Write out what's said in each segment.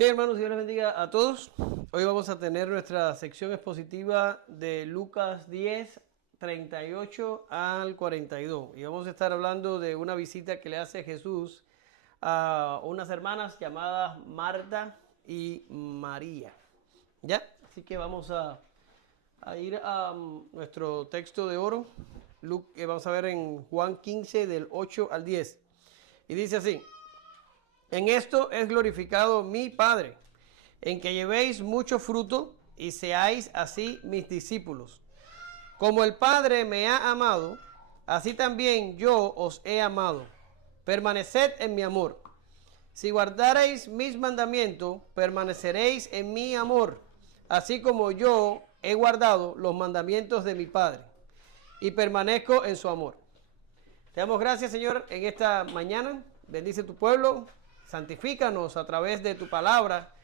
Bien, hermanos, Dios les bendiga a todos. Hoy vamos a tener nuestra sección expositiva de Lucas 10, 38 al 42. Y vamos a estar hablando de una visita que le hace Jesús a unas hermanas llamadas Marta y María. ¿Ya? Así que vamos a ir a nuestro texto de oro. Vamos a ver en Juan 15 del 8 al 10. Y dice así: en esto es glorificado mi Padre, en que llevéis mucho fruto y seáis así mis discípulos. Como el Padre me ha amado, así también yo os he amado. Permaneced en mi amor. Si guardareis mis mandamientos, permaneceréis en mi amor, así como yo he guardado los mandamientos de mi Padre y permanezco en su amor. Te damos gracias, Señor, en esta mañana. Bendice tu pueblo. Santifícanos a través de tu palabra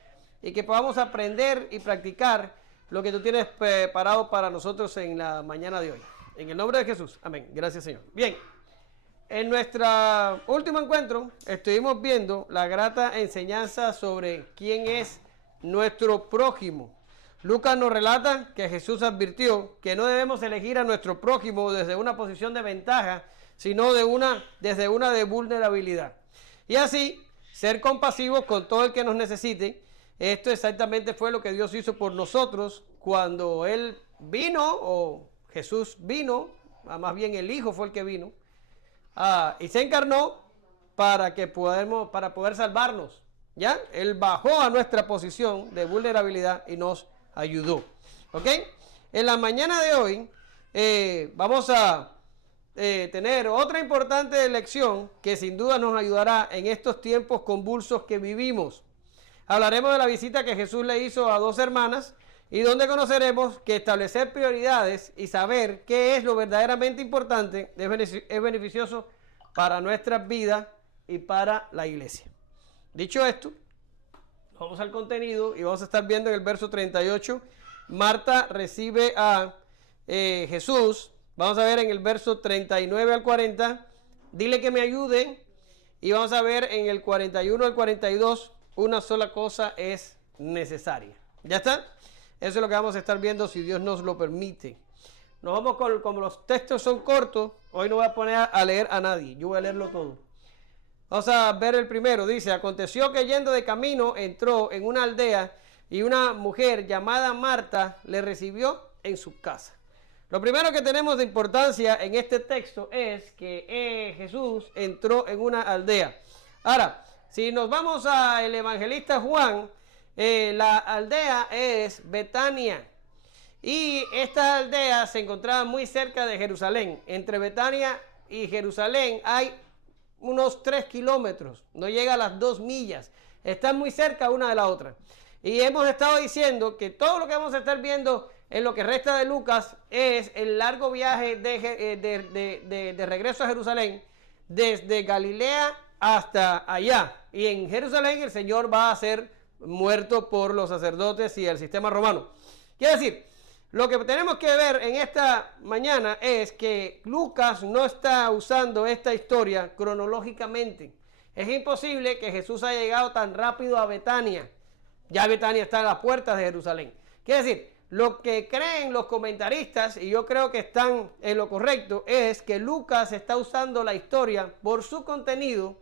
y que podamos aprender y practicar lo que tú tienes preparado para nosotros en la mañana de hoy. En el nombre de Jesús. Amén. Gracias, Señor. Bien, en nuestro último encuentro estuvimos viendo la grata enseñanza sobre quién es nuestro prójimo. Lucas nos relata que Jesús advirtió que no debemos elegir a nuestro prójimo desde una posición de ventaja, sino desde una de vulnerabilidad. Y así ser compasivos con todo el que nos necesite. Esto exactamente fue lo que Dios hizo por nosotros cuando Él vino, o Jesús vino, más bien el Hijo fue el que vino, y se encarnó para poder salvarnos. ¿Ya? Él bajó a nuestra posición de vulnerabilidad y nos ayudó. ¿Ok? En la mañana de hoy vamos a tener otra importante lección que sin duda nos ayudará en estos tiempos convulsos que vivimos. Hablaremos de la visita que Jesús le hizo a dos hermanas y donde conoceremos que establecer prioridades y saber qué es lo verdaderamente importante es beneficioso para nuestras vidas y para la iglesia. Dicho esto, vamos al contenido y vamos a estar viendo en el verso 38. Marta recibe a Jesús. Vamos a ver en el verso 39 al 40, dile que me ayude. Y vamos a ver en el 41 al 42, una sola cosa es necesaria. ¿Ya está? Eso es lo que vamos a estar viendo si Dios nos lo permite. Nos vamos como los textos son cortos, hoy no voy a poner a leer a nadie, yo voy a leerlo todo. Vamos a ver el primero, dice: aconteció que yendo de camino entró en una aldea y una mujer llamada Marta le recibió en su casa. Lo primero que tenemos de importancia en este texto es que Jesús entró en una aldea. Ahora, si nos vamos al evangelista Juan, la aldea es Betania. Y esta aldea se encontraba muy cerca de Jerusalén. Entre Betania y Jerusalén hay unos 3 kilómetros. No llega a las 2 millas. Están muy cerca una de la otra. Y hemos estado diciendo que todo lo que vamos a estar viendo en lo que resta de Lucas es el largo viaje de regreso a Jerusalén, desde Galilea hasta allá. Y en Jerusalén el Señor va a ser muerto por los sacerdotes y el sistema romano. Quiere decir, lo que tenemos que ver en esta mañana es que Lucas no está usando esta historia cronológicamente. Es imposible que Jesús haya llegado tan rápido a Betania. Ya Betania está a las puertas de Jerusalén. Quiere decir, lo que creen los comentaristas, y yo creo que están en lo correcto, es que Lucas está usando la historia por su contenido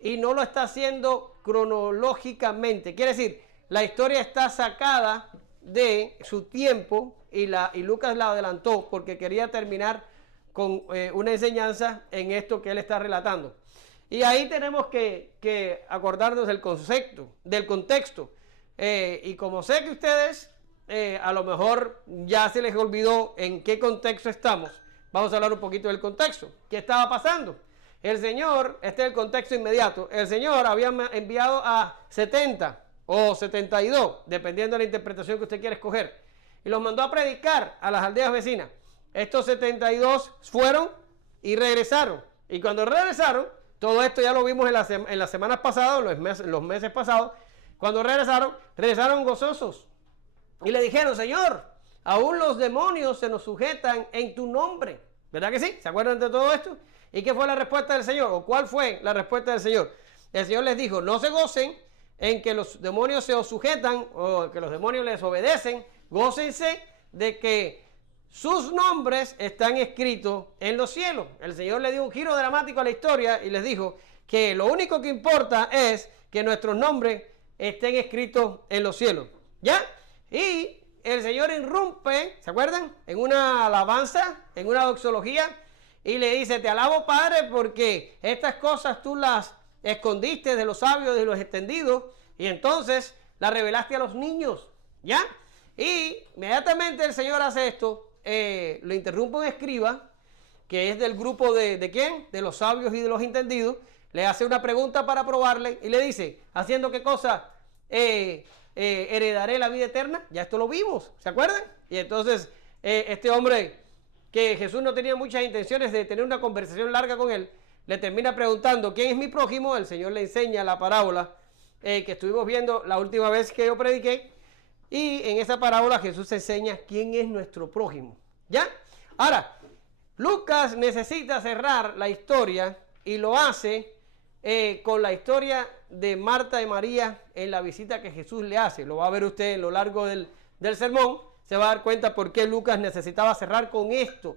y no lo está haciendo cronológicamente. Quiere decir, la historia está sacada de su tiempo y Lucas la adelantó porque quería terminar con una enseñanza en esto que él está relatando. Y ahí tenemos que acordarnos del concepto, del contexto. Y como sé que ustedes a lo mejor ya se les olvidó en qué contexto estamos, vamos a hablar un poquito del contexto. ¿Qué estaba pasando? El Señor, este es el contexto inmediato, el Señor había enviado a 70 o 72, dependiendo de la interpretación que usted quiera escoger, y los mandó a predicar a las aldeas vecinas. Estos 72 fueron y regresaron, y cuando regresaron, todo esto ya lo vimos en las semanas pasadas, los meses pasados. Cuando regresaron gozosos y le dijeron: Señor, aún los demonios se nos sujetan en tu nombre. ¿Verdad que sí? ¿Se acuerdan de todo esto? ¿Y qué fue la respuesta del Señor? ¿O cuál fue la respuesta del Señor? El Señor les dijo: no se gocen en que los demonios se os sujetan o que los demonios les obedecen, gócense de que sus nombres están escritos en los cielos. El Señor le dio un giro dramático a la historia y les dijo que lo único que importa es que nuestros nombres estén escritos en los cielos. ¿Ya? Y el Señor irrumpe, ¿se acuerdan? En una alabanza, en una doxología, y le dice: te alabo, Padre, porque estas cosas tú las escondiste de los sabios y de los entendidos, y entonces las revelaste a los niños. ¿Ya? Y inmediatamente el Señor hace esto. Lo interrumpe un escriba, que es del grupo de ¿quién? De los sabios y de los entendidos. Le hace una pregunta para probarle y le dice: ¿haciendo qué cosa heredaré la vida eterna? Ya esto lo vimos, ¿se acuerdan? Y entonces este hombre, que Jesús no tenía muchas intenciones de tener una conversación larga con él, le termina preguntando: ¿quién es mi prójimo? El Señor le enseña la parábola que estuvimos viendo la última vez que yo prediqué. Y en esa parábola Jesús enseña quién es nuestro prójimo. ¿Ya? Ahora, Lucas necesita cerrar la historia y lo hace con la historia de Marta y María en la visita que Jesús le hace. Lo va a ver usted a lo largo del sermón. Se va a dar cuenta por qué Lucas necesitaba cerrar con esto.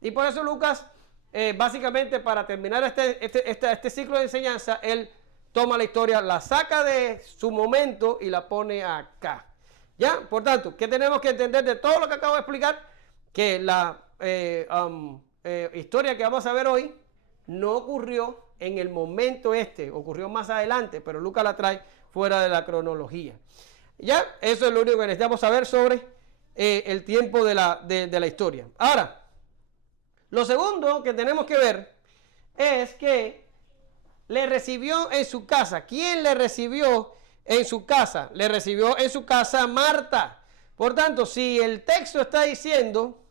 Y por eso Lucas, básicamente para terminar este ciclo de enseñanza, él toma la historia, la saca de su momento y la pone acá. ¿Ya? Por tanto, ¿qué tenemos que entender de todo lo que acabo de explicar? Que la historia que vamos a ver hoy no ocurrió en el momento ocurrió más adelante, pero Lucas la trae fuera de la cronología. ¿Ya? Eso es lo único que necesitamos saber sobre el tiempo de la historia. Ahora, lo segundo que tenemos que ver es que le recibió en su casa. ¿Quién le recibió en su casa? Le recibió en su casa Marta. Por tanto, si el texto está diciendo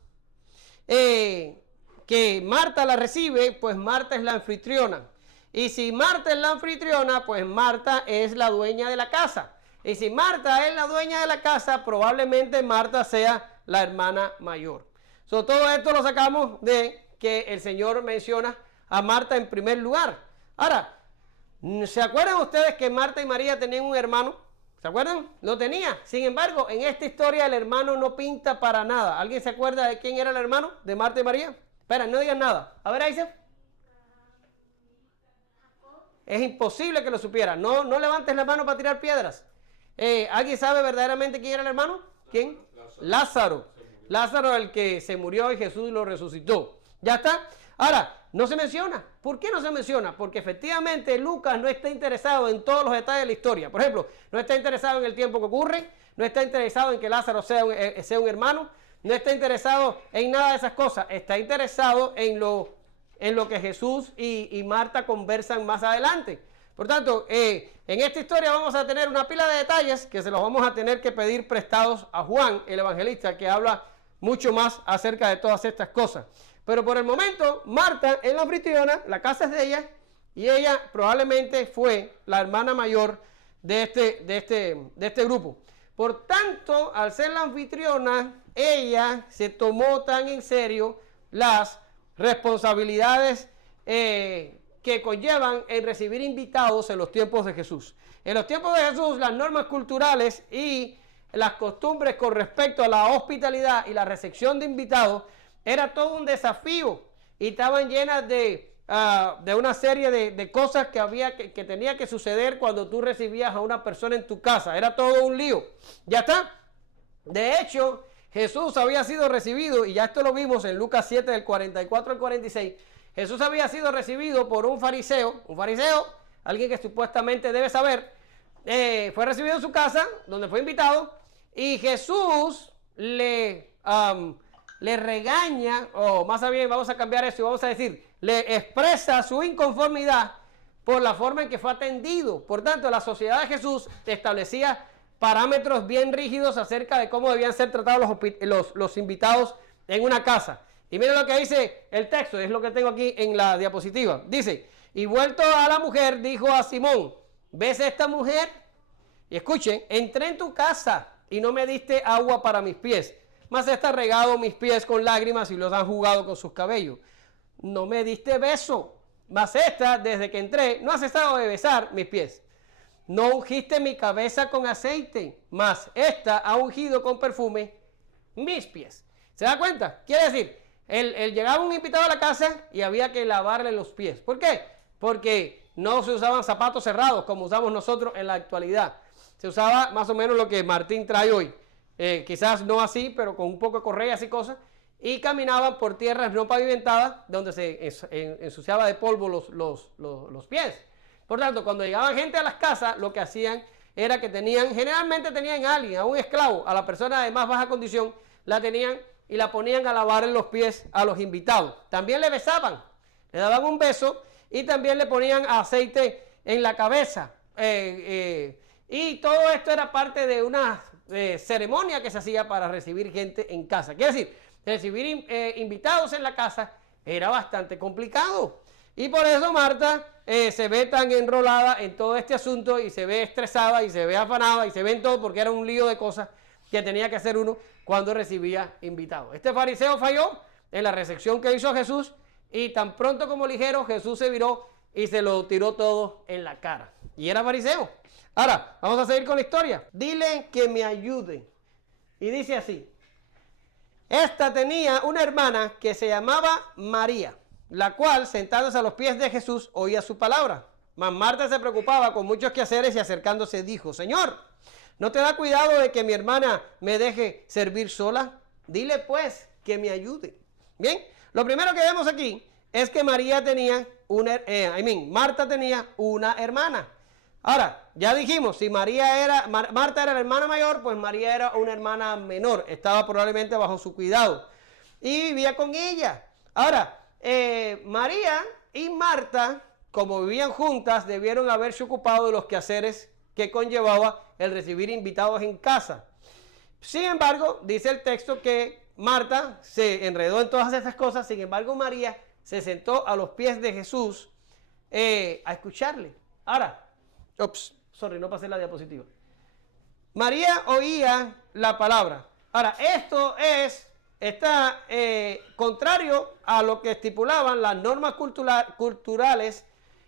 que Marta la recibe, pues Marta es la anfitriona. Y si Marta es la anfitriona, pues Marta es la dueña de la casa. Y si Marta es la dueña de la casa, probablemente Marta sea la hermana mayor. Todo esto lo sacamos de que el Señor menciona a Marta en primer lugar. Ahora, ¿se acuerdan ustedes que Marta y María tenían un hermano? ¿Se acuerdan? Lo tenía. Sin embargo, en esta historia el hermano no pinta para nada. ¿Alguien se acuerda de quién era el hermano de Marta y María? Espera, no digan nada. A ver, Aisef. Es imposible que lo supiera. No levantes la mano para tirar piedras. ¿Alguien sabe verdaderamente quién era el hermano? ¿Quién? Lázaro. Lázaro, el que se murió y Jesús lo resucitó. ¿Ya está? Ahora, no se menciona. ¿Por qué no se menciona? Porque efectivamente Lucas no está interesado en todos los detalles de la historia. Por ejemplo, no está interesado en el tiempo que ocurre, no está interesado en que Lázaro sea un hermano, no está interesado en nada de esas cosas. Está interesado en lo que Jesús y Marta conversan más adelante. Por tanto, en esta historia vamos a tener una pila de detalles que se los vamos a tener que pedir prestados a Juan, el evangelista, que habla mucho más acerca de todas estas cosas. Pero por el momento, Marta es la anfitriona, la casa es de ella, y ella probablemente fue la hermana mayor de este grupo. Por tanto, al ser la anfitriona, ella se tomó tan en serio las responsabilidades que conllevan en recibir invitados en los tiempos de Jesús. En los tiempos de Jesús, las normas culturales y las costumbres con respecto a la hospitalidad y la recepción de invitados era todo un desafío y estaban llenas de una serie de cosas que tenía que suceder cuando tú recibías a una persona en tu casa. Era todo un lío. ¿Ya está? De hecho, Jesús había sido recibido, y ya esto lo vimos en Lucas 7, del 44 al 46, Jesús había sido recibido por un fariseo, alguien que supuestamente debe saber, fue recibido en su casa, donde fue invitado, y Jesús le regaña, o más bien vamos a cambiar eso y vamos a decir, le expresa su inconformidad por la forma en que fue atendido. Por tanto, la sociedad de Jesús establecía parámetros bien rígidos acerca de cómo debían ser tratados los invitados en una casa. Y miren lo que dice el texto, es lo que tengo aquí en la diapositiva. Dice: y vuelto a la mujer, dijo a Simón: ¿ves esta mujer? Y escuchen: entré en tu casa y no me diste agua para mis pies, mas esta ha regado mis pies con lágrimas y los han jugado con sus cabellos. No me diste beso, mas esta, desde que entré, no ha cesado de besar mis pies. no ungiste mi cabeza con aceite, mas esta ha ungido con perfume mis pies. ¿Se da cuenta? Quiere decir, llegaba un invitado a la casa y había que lavarle los pies. ¿Por qué? Porque no se usaban zapatos cerrados como usamos nosotros en la actualidad. Se usaba más o menos lo que Martín trae hoy. Quizás no así, pero con un poco de correas y cosas. Y caminaban por tierras no pavimentadas, donde se ensuciaba de polvo los pies. Por tanto, cuando llegaban gente a las casas, lo que hacían era que generalmente tenían a alguien, a un esclavo, a la persona de más baja condición, la tenían y la ponían a lavar en los pies a los invitados. También le besaban, le daban un beso y también le ponían aceite en la cabeza. Y todo esto era parte de una ceremonia que se hacía para recibir gente en casa. Quiere decir, recibir invitados en la casa era bastante complicado. Y por eso Marta se ve tan enrolada en todo este asunto y se ve estresada y se ve afanada y se ve en todo porque era un lío de cosas que tenía que hacer uno cuando recibía invitados. Este fariseo falló en la recepción que hizo Jesús y tan pronto como ligero Jesús se viró y se lo tiró todo en la cara. Y era fariseo. Ahora, vamos a seguir con la historia. Dile que me ayude. Y dice así. Esta tenía una hermana que se llamaba María, la cual, sentándose a los pies de Jesús, oía su palabra. Mas Marta se preocupaba con muchos quehaceres y acercándose dijo, Señor, ¿no te da cuidado de que mi hermana me deje servir sola? Dile pues que me ayude. Bien, lo primero que vemos aquí es que Marta tenía una hermana. Ahora, ya dijimos, si Marta era la hermana mayor, pues María era una hermana menor. Estaba probablemente bajo su cuidado y vivía con ella. Ahora, María y Marta, como vivían juntas, debieron haberse ocupado de los quehaceres que conllevaba el recibir invitados en casa. Sin embargo, dice el texto que Marta se enredó en todas esas cosas, sin embargo María se sentó a los pies de Jesús a escucharle. Ahora, no pasé la diapositiva. María oía la palabra. Ahora, esto está contrario a lo que estipulaban las normas culturales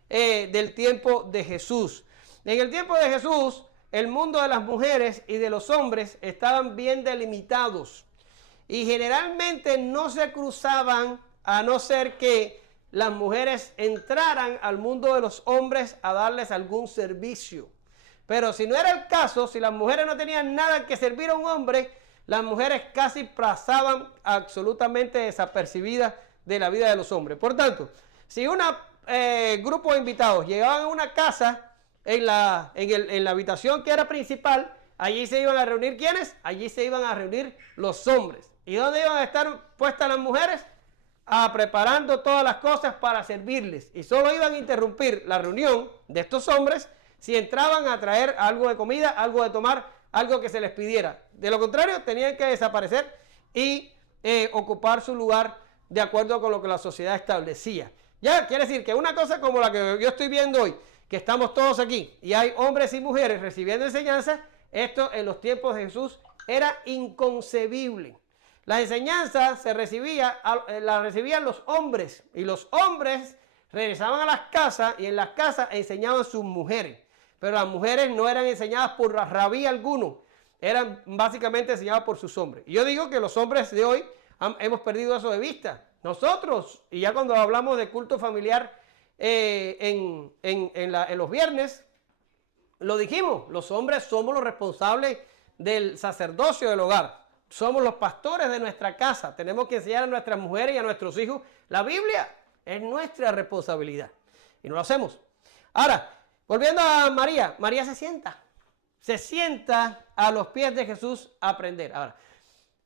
del tiempo de Jesús. En el tiempo de Jesús, el mundo de las mujeres y de los hombres estaban bien delimitados y generalmente no se cruzaban a no ser que las mujeres entraran al mundo de los hombres a darles algún servicio. Pero si no era el caso, si las mujeres no tenían nada que servir a un hombre, las mujeres casi pasaban absolutamente desapercibidas de la vida de los hombres. Por tanto, si un grupo de invitados llegaban a una casa, en la habitación que era principal, allí se iban a reunir, ¿quiénes? Allí se iban a reunir los hombres. ¿Y dónde iban a estar puestas las mujeres? Preparando todas las cosas para servirles. Y solo iban a interrumpir la reunión de estos hombres si entraban a traer algo de comida, algo de tomar, algo que se les pidiera. De lo contrario, tenían que desaparecer y ocupar su lugar de acuerdo con lo que la sociedad establecía. Ya quiere decir que una cosa como la que yo estoy viendo hoy, que estamos todos aquí y hay hombres y mujeres recibiendo enseñanza, esto en los tiempos de Jesús era inconcebible. La enseñanza la recibían los hombres y los hombres regresaban a las casas y en las casas enseñaban sus mujeres. Pero las mujeres no eran enseñadas por rabí alguno, eran básicamente enseñadas por sus hombres. Y yo digo que los hombres de hoy hemos perdido eso de vista. Nosotros, y ya cuando hablamos de culto familiar en los viernes, lo dijimos, los hombres somos los responsables del sacerdocio del hogar. Somos los pastores de nuestra casa. Tenemos que enseñar a nuestras mujeres y a nuestros hijos la Biblia. Es nuestra responsabilidad. Y no lo hacemos. Ahora, volviendo a María. María se sienta. Se sienta a los pies de Jesús a aprender. Ahora,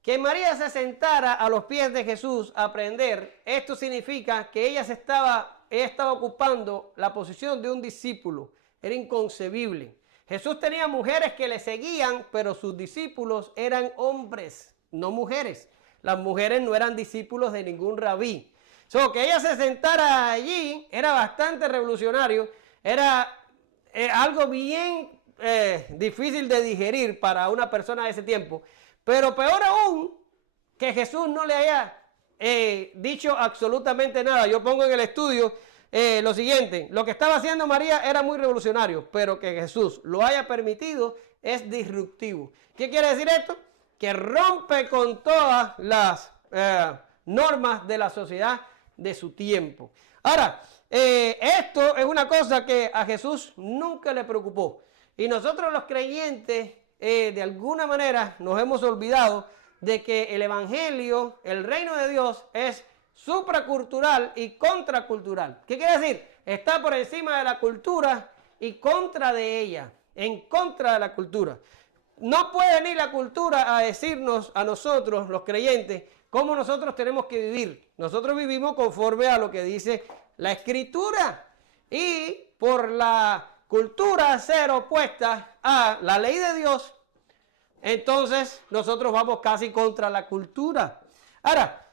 que María se sentara a los pies de Jesús a aprender, esto significa que ella estaba ocupando la posición de un discípulo. Era inconcebible. Jesús tenía mujeres que le seguían, pero sus discípulos eran hombres, no mujeres. Las mujeres no eran discípulos de ningún rabí. Que ella se sentara allí era bastante revolucionario, era algo bien difícil de digerir para una persona de ese tiempo. Pero peor aún, que Jesús no le haya dicho absolutamente nada. Yo pongo en el estudio lo siguiente, lo que estaba haciendo María era muy revolucionario, pero que Jesús lo haya permitido es disruptivo. ¿Qué quiere decir esto? Que rompe con todas las normas de la sociedad de su tiempo. Ahora, esto es una cosa que a Jesús nunca le preocupó. Y nosotros los creyentes, de alguna manera, nos hemos olvidado de que el evangelio, el reino de Dios, es supracultural y contracultural. ¿Qué quiere decir? Está por encima de la cultura y contra de ella, en contra de la cultura. No puede venir la cultura a decirnos a nosotros, los creyentes, cómo nosotros tenemos que vivir. Nosotros vivimos conforme a lo que dice la Escritura. Y por la cultura ser opuesta a la ley de Dios, entonces nosotros vamos casi contra la cultura. Ahora,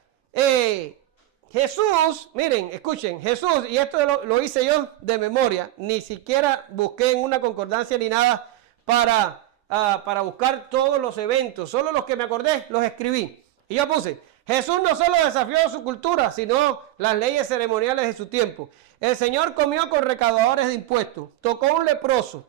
Jesús, miren, escuchen, Jesús, y esto lo hice yo de memoria, ni siquiera busqué en una concordancia ni nada para buscar todos los eventos, solo los que me acordé los escribí. Y yo puse, Jesús no solo desafió su cultura, sino las leyes ceremoniales de su tiempo. El Señor comió con recaudadores de impuestos, tocó a un leproso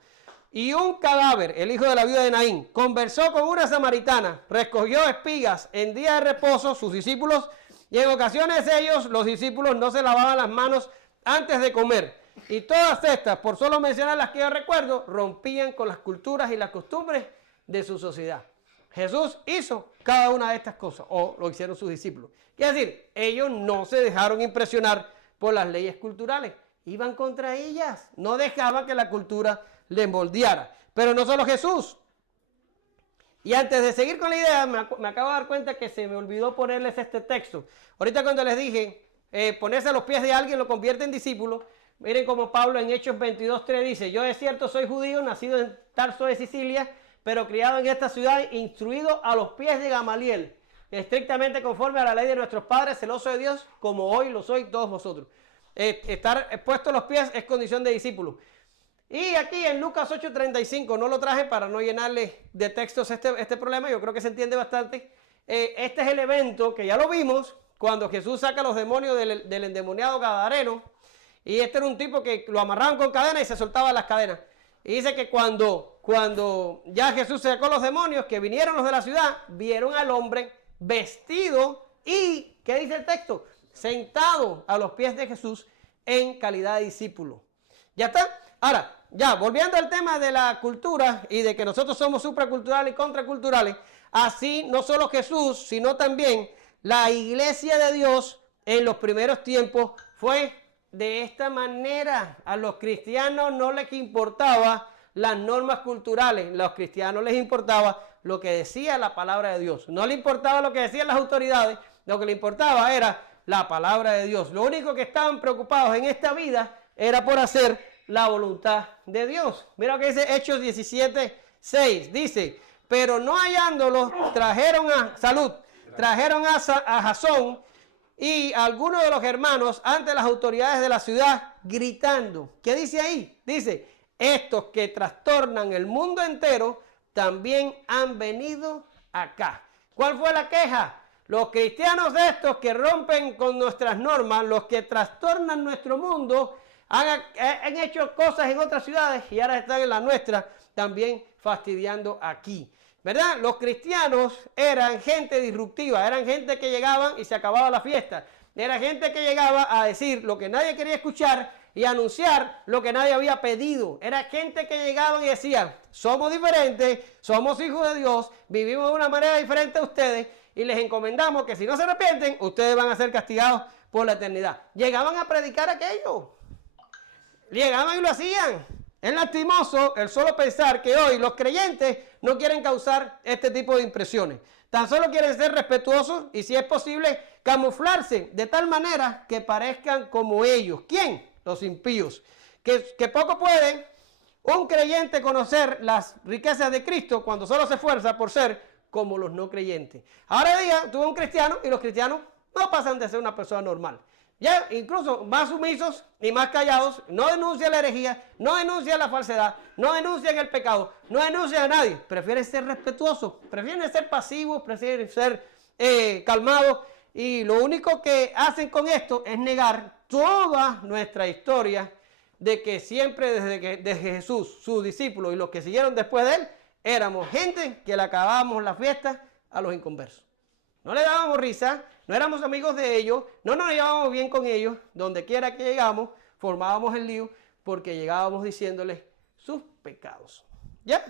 y un cadáver, el hijo de la viuda de Naín, conversó con una samaritana, recogió espigas en día de reposo, sus discípulos, y en ocasiones ellos, los discípulos, no se lavaban las manos antes de comer. Y todas estas, por solo mencionar las que yo recuerdo, rompían con las culturas y las costumbres de su sociedad. Jesús hizo cada una de estas cosas, o lo hicieron sus discípulos. Quiere decir, ellos no se dejaron impresionar por las leyes culturales, iban contra ellas, no dejaban que la cultura les moldeara. Pero no solo Jesús. Y antes de seguir con la idea, me acabo de dar cuenta que se me olvidó ponerles este texto. Ahorita cuando les dije, ponerse a los pies de alguien lo convierte en discípulo, miren como Pablo en Hechos 22:3 dice, yo de cierto soy judío, nacido en Tarso de Sicilia, pero criado en esta ciudad, instruido a los pies de Gamaliel, estrictamente conforme a la ley de nuestros padres, celoso de Dios, como hoy lo soy todos vosotros. Estar puesto a los pies es condición de discípulo. Y aquí en Lucas 8:35, no lo traje para no llenarle de textos este problema, yo creo que se entiende bastante. Este es el evento que ya lo vimos, cuando Jesús saca a los demonios del endemoniado gadareno, y este era un tipo que lo amarraban con cadenas y se soltaban las cadenas. Y dice que cuando ya Jesús sacó los demonios, que vinieron los de la ciudad, vieron al hombre vestido y, ¿qué dice el texto? Sentado a los pies de Jesús en calidad de discípulo. ¿Ya está? Ahora, ya, volviendo al tema de la cultura y de que nosotros somos supraculturales y contraculturales, así no solo Jesús, sino también la iglesia de Dios en los primeros tiempos fue de esta manera. A los cristianos no les importaba las normas culturales, a los cristianos les importaba lo que decía la palabra de Dios. No les importaba lo que decían las autoridades, lo que les importaba era la palabra de Dios. Lo único que estaban preocupados en esta vida era por hacer la voluntad de Dios. Mira lo que dice Hechos 17:6. Dice, pero no hallándolos, trajeron a Jasón y a algunos de los hermanos ante las autoridades de la ciudad gritando. ¿Qué dice ahí? Dice, estos que trastornan el mundo entero también han venido acá. ¿Cuál fue la queja? Los cristianos de estos que rompen con nuestras normas, los que trastornan nuestro mundo, han hecho cosas en otras ciudades y ahora están en la nuestra también fastidiando aquí. ¿Verdad? Los cristianos eran gente disruptiva, eran gente que llegaban y se acababa la fiesta. Era gente que llegaba a decir lo que nadie quería escuchar y anunciar lo que nadie había pedido. Era gente que llegaban y decían, somos diferentes, somos hijos de Dios, vivimos de una manera diferente a ustedes y les encomendamos que si no se arrepienten, ustedes van a ser castigados por la eternidad. Llegaban a predicar aquello. Llegaban y lo hacían. Es lastimoso el solo pensar que hoy los creyentes no quieren causar este tipo de impresiones. Tan solo quieren ser respetuosos y, si es posible, camuflarse de tal manera que parezcan como ellos. ¿Quién? Los impíos. Que poco pueden un creyente conocer las riquezas de Cristo cuando solo se esfuerza por ser como los no creyentes. Ahora día tuve un cristiano y los cristianos no pasan de ser una persona normal. Ya, incluso más sumisos y más callados, no denuncian la herejía, no denuncian la falsedad, no denuncian el pecado, no denuncian a nadie. Prefieren ser respetuosos, prefieren ser pasivos, prefieren ser calmados. Y lo único que hacen con esto es negar toda nuestra historia de que siempre desde Jesús, sus discípulos y los que siguieron después de él, éramos gente que le acabábamos la fiesta a los inconversos. No le dábamos risa, no éramos amigos de ellos, no nos llevábamos bien con ellos, donde quiera que llegamos, formábamos el lío porque llegábamos diciéndoles sus pecados. ¿Ya?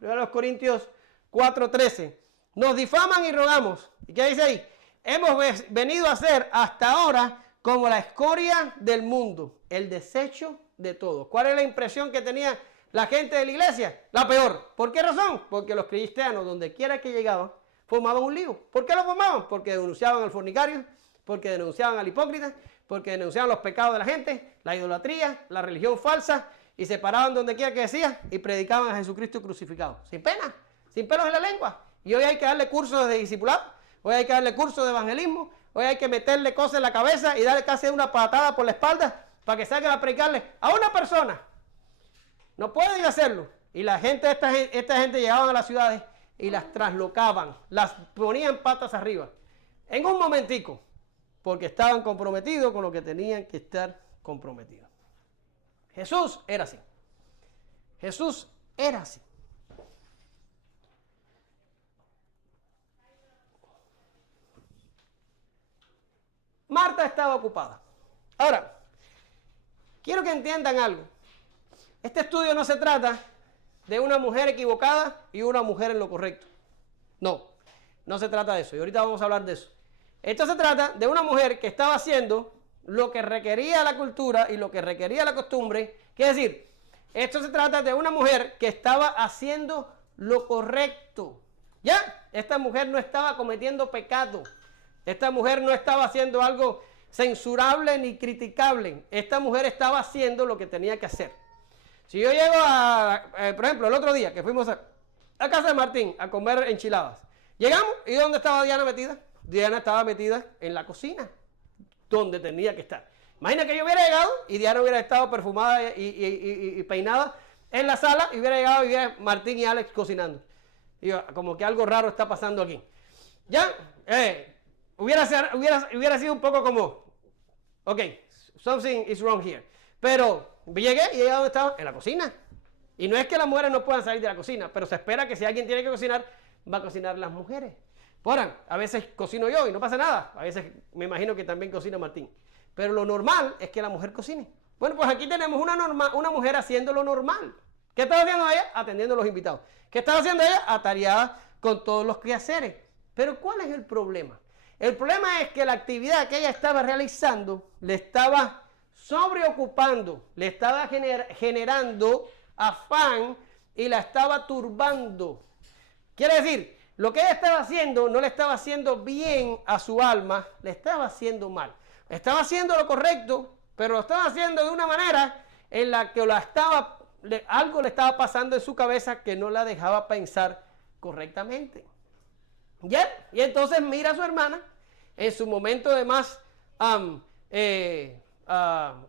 1 Corintios 4:13. Nos difaman y rogamos. ¿Y qué dice ahí? Hemos venido a ser hasta ahora como la escoria del mundo, el desecho de todos. ¿Cuál es la impresión que tenía la gente de la iglesia? La peor. ¿Por qué razón? Porque los cristianos, donde quiera que llegaban, formaban un lío. ¿Por qué lo formaban? Porque denunciaban al fornicario, porque denunciaban al hipócrita, porque denunciaban los pecados de la gente, la idolatría, la religión falsa, y se paraban donde quiera que decía y predicaban a Jesucristo crucificado. Sin pena, sin pelos en la lengua. Y hoy hay que darle cursos de discipulado, hoy hay que darle cursos de evangelismo, hoy hay que meterle cosas en la cabeza y darle casi una patada por la espalda para que salgan a predicarle a una persona. No pueden hacerlo. Y la gente, esta gente llegaban a las ciudades y las traslocaban, las ponían patas arriba, en un momentico, porque estaban comprometidos con lo que tenían que estar comprometidos. Jesús era así. Jesús era así. Marta estaba ocupada. Ahora, quiero que entiendan algo. Este estudio no se trata de una mujer equivocada y una mujer en lo correcto. No, no se trata de eso. Y ahorita vamos a hablar de eso. Esto se trata de una mujer que estaba haciendo lo que requería la cultura y lo que requería la costumbre. Quiere decir, esto se trata de una mujer que estaba haciendo lo correcto. ¿Ya? Esta mujer no estaba cometiendo pecado. Esta mujer no estaba haciendo algo censurable ni criticable. Esta mujer estaba haciendo lo que tenía que hacer. Si yo llego por ejemplo, el otro día que fuimos a casa de Martín a comer enchiladas. Llegamos y ¿dónde estaba Diana metida? Diana estaba metida en la cocina, donde tenía que estar. Imagina que yo hubiera llegado y Diana hubiera estado perfumada y peinada en la sala y hubiera llegado y hubiera Martín y Alex cocinando. Y yo, como que algo raro está pasando aquí. Ya, hubiera sido un poco como, ok, something is wrong here. Pero llegué y llegué a donde estaba, en la cocina. Y no es que las mujeres no puedan salir de la cocina, pero se espera que si alguien tiene que cocinar, va a cocinar las mujeres. A veces cocino yo y no pasa nada. A veces me imagino que también cocina Martín. Pero lo normal es que la mujer cocine. Bueno, pues aquí tenemos una mujer haciendo lo normal. ¿Qué estaba haciendo ella? Atendiendo a los invitados. ¿Qué estaba haciendo ella? Atareada con todos los quehaceres. Pero ¿cuál es el problema? El problema es que la actividad que ella estaba realizando le estaba sobreocupando, le estaba generando afán y la estaba turbando. Quiere decir, lo que ella estaba haciendo no le estaba haciendo bien a su alma, le estaba haciendo mal. Estaba haciendo lo correcto, pero lo estaba haciendo de una manera en la que algo le estaba pasando en su cabeza que no la dejaba pensar correctamente. ¿Ya? Y entonces mira a su hermana en su momento de más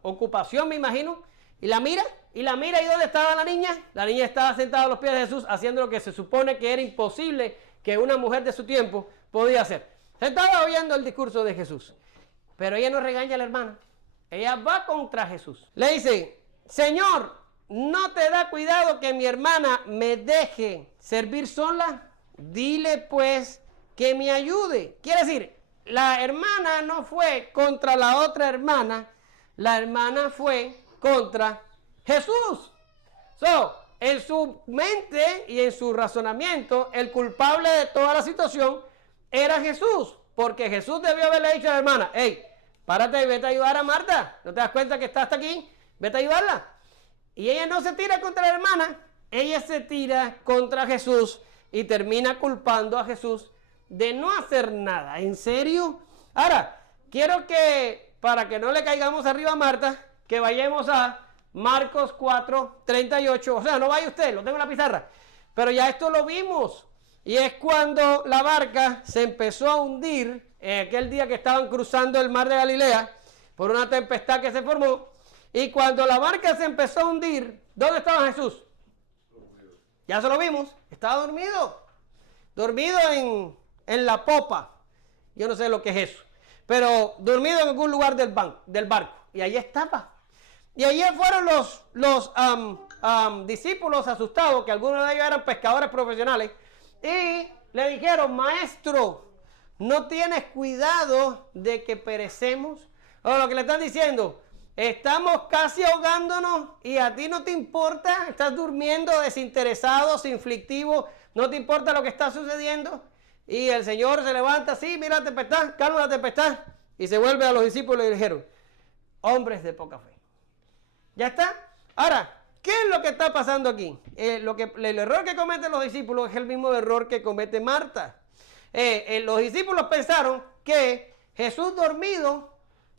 ocupación, me imagino, y la mira, ¿y dónde estaba la niña? La niña estaba sentada a los pies de Jesús haciendo lo que se supone que era imposible que una mujer de su tiempo podía hacer. Se estaba oyendo el discurso de Jesús, pero ella no regaña a la hermana, ella va contra Jesús. Le dice, Señor, ¿no te da cuidado que mi hermana me deje servir sola? Dile pues que me ayude. Quiere decir, la hermana no fue contra la otra hermana, la hermana fue contra Jesús. En su mente y en su razonamiento, el culpable de toda la situación era Jesús, porque Jesús debió haberle dicho a la hermana, hey, párate y vete a ayudar a Marta. ¿No te das cuenta que está hasta aquí? Vete a ayudarla. Y ella no se tira contra la hermana, ella se tira contra Jesús y termina culpando a Jesús de no hacer nada. ¿En serio? Ahora, quiero que, para que no le caigamos arriba a Marta, que vayamos a Marcos 4:38. O sea, no vaya usted, lo tengo en la pizarra. Pero ya esto lo vimos. Y es cuando la barca se empezó a hundir, aquel día que estaban cruzando el mar de Galilea, por una tempestad que se formó. Y cuando la barca se empezó a hundir, ¿dónde estaba Jesús? Ya se lo vimos, estaba dormido. Dormido en la popa. Yo no sé lo que es eso. Pero dormido en algún lugar del barco. y ahí estaba. Y allí fueron los discípulos asustados, que algunos de ellos eran pescadores profesionales, y le dijeron, maestro, ¿no tienes cuidado de que perecemos? O lo que le están diciendo, estamos casi ahogándonos y a ti no te importa, estás durmiendo desinteresado, inflictivo, no te importa lo que está sucediendo. Y el Señor se levanta así, mira la tempestad, calma la tempestad, y se vuelve a los discípulos y le dijeron, hombres de poca fe. ¿Ya está? Ahora, ¿qué es lo que está pasando aquí? El error que cometen los discípulos es el mismo error que comete Marta. Los discípulos pensaron que Jesús dormido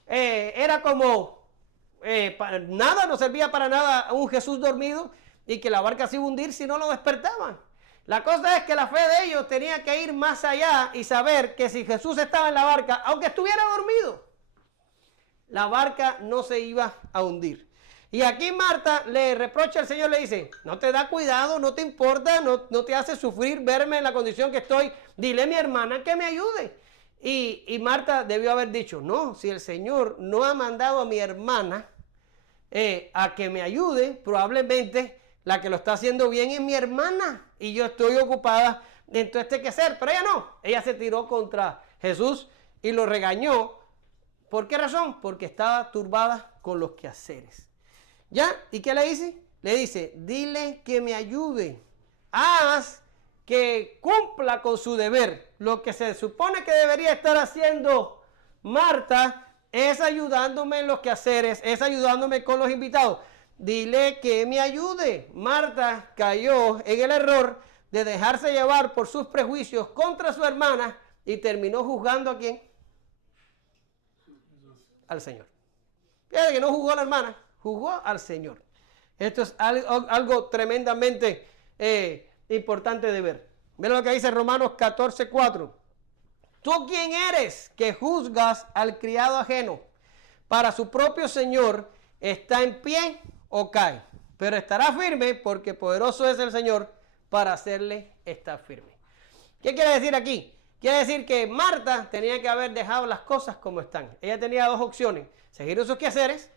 era como nada, no servía para nada un Jesús dormido y que la barca se iba a hundir si no lo despertaban. La cosa es que la fe de ellos tenía que ir más allá y saber que si Jesús estaba en la barca, aunque estuviera dormido, la barca no se iba a hundir. Y aquí Marta le reprocha al Señor, le dice, no te da cuidado, no te importa, no te hace sufrir verme en la condición que estoy, dile a mi hermana que me ayude. Y Marta debió haber dicho, no, si el Señor no ha mandado a mi hermana a que me ayude, probablemente la que lo está haciendo bien es mi hermana y yo estoy ocupada en todo este quehacer. Pero ella no, ella se tiró contra Jesús y lo regañó. ¿Por qué razón? Porque estaba turbada con los quehaceres. ¿Ya? ¿Y qué le dice? Le dice, dile que me ayude, haz que cumpla con su deber. Lo que se supone que debería estar haciendo Marta es ayudándome en los quehaceres, es ayudándome con los invitados. Dile que me ayude. Marta cayó en el error de dejarse llevar por sus prejuicios contra su hermana y terminó juzgando ¿a quién? Al Señor. Fíjate que no juzgó a la hermana, juzgó al Señor. Esto es algo tremendamente importante de ver. Mira lo que dice Romanos 14:4. ¿Tú quién eres que juzgas al criado ajeno? Para su propio Señor está en pie o cae, pero estará firme porque poderoso es el Señor para hacerle estar firme. ¿Qué quiere decir aquí? Quiere decir que Marta tenía que haber dejado las cosas como están. Ella tenía dos opciones, seguir sus quehaceres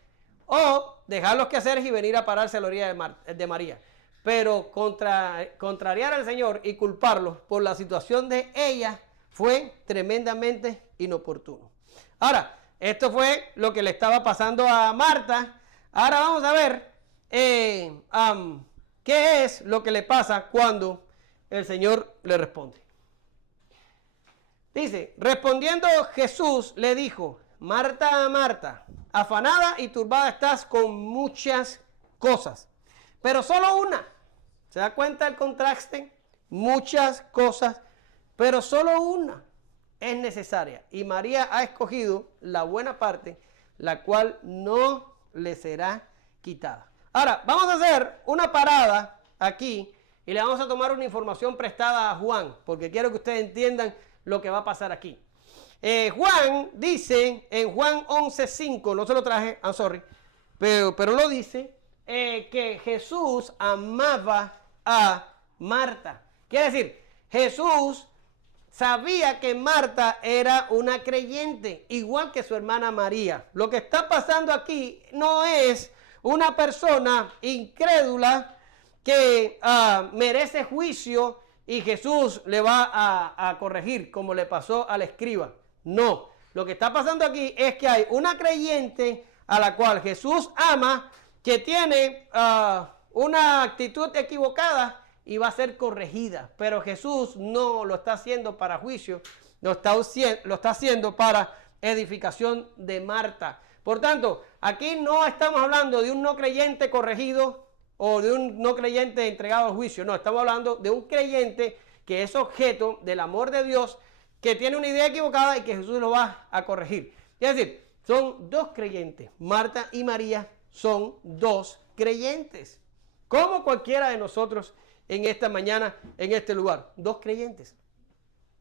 o dejar los quehaceres y venir a pararse a la orilla de María. Pero contrariar al Señor y culparlo por la situación de ella fue tremendamente inoportuno. Ahora, esto fue lo que le estaba pasando a Marta. Ahora vamos a ver qué es lo que le pasa cuando el Señor le responde. Dice, respondiendo Jesús le dijo, Marta, Marta, afanada y turbada estás con muchas cosas, pero solo una. ¿Se da cuenta el contraste? Muchas cosas, pero solo una es necesaria. Y María ha escogido la buena parte, la cual no le será quitada. Ahora, vamos a hacer una parada aquí y le vamos a tomar una información prestada a Juan, porque quiero que ustedes entiendan lo que va a pasar aquí. Juan dice en Juan 11:5, no se lo traje, pero lo dice, que Jesús amaba a Marta. Quiere decir, Jesús sabía que Marta era una creyente, igual que su hermana María. Lo que está pasando aquí no es una persona incrédula que merece juicio y Jesús le va a corregir, como le pasó al escriba. No, lo que está pasando aquí es que hay una creyente a la cual Jesús ama, que tiene una actitud equivocada y va a ser corregida. Pero Jesús no lo está haciendo para juicio, lo está haciendo para edificación de Marta. Por tanto, aquí no estamos hablando de un no creyente corregido o de un no creyente entregado al juicio. No, estamos hablando de un creyente que es objeto del amor de Dios, que tiene una idea equivocada y que Jesús lo va a corregir. Es decir, son dos creyentes. Marta y María son dos creyentes. Como cualquiera de nosotros en esta mañana, en este lugar. Dos creyentes.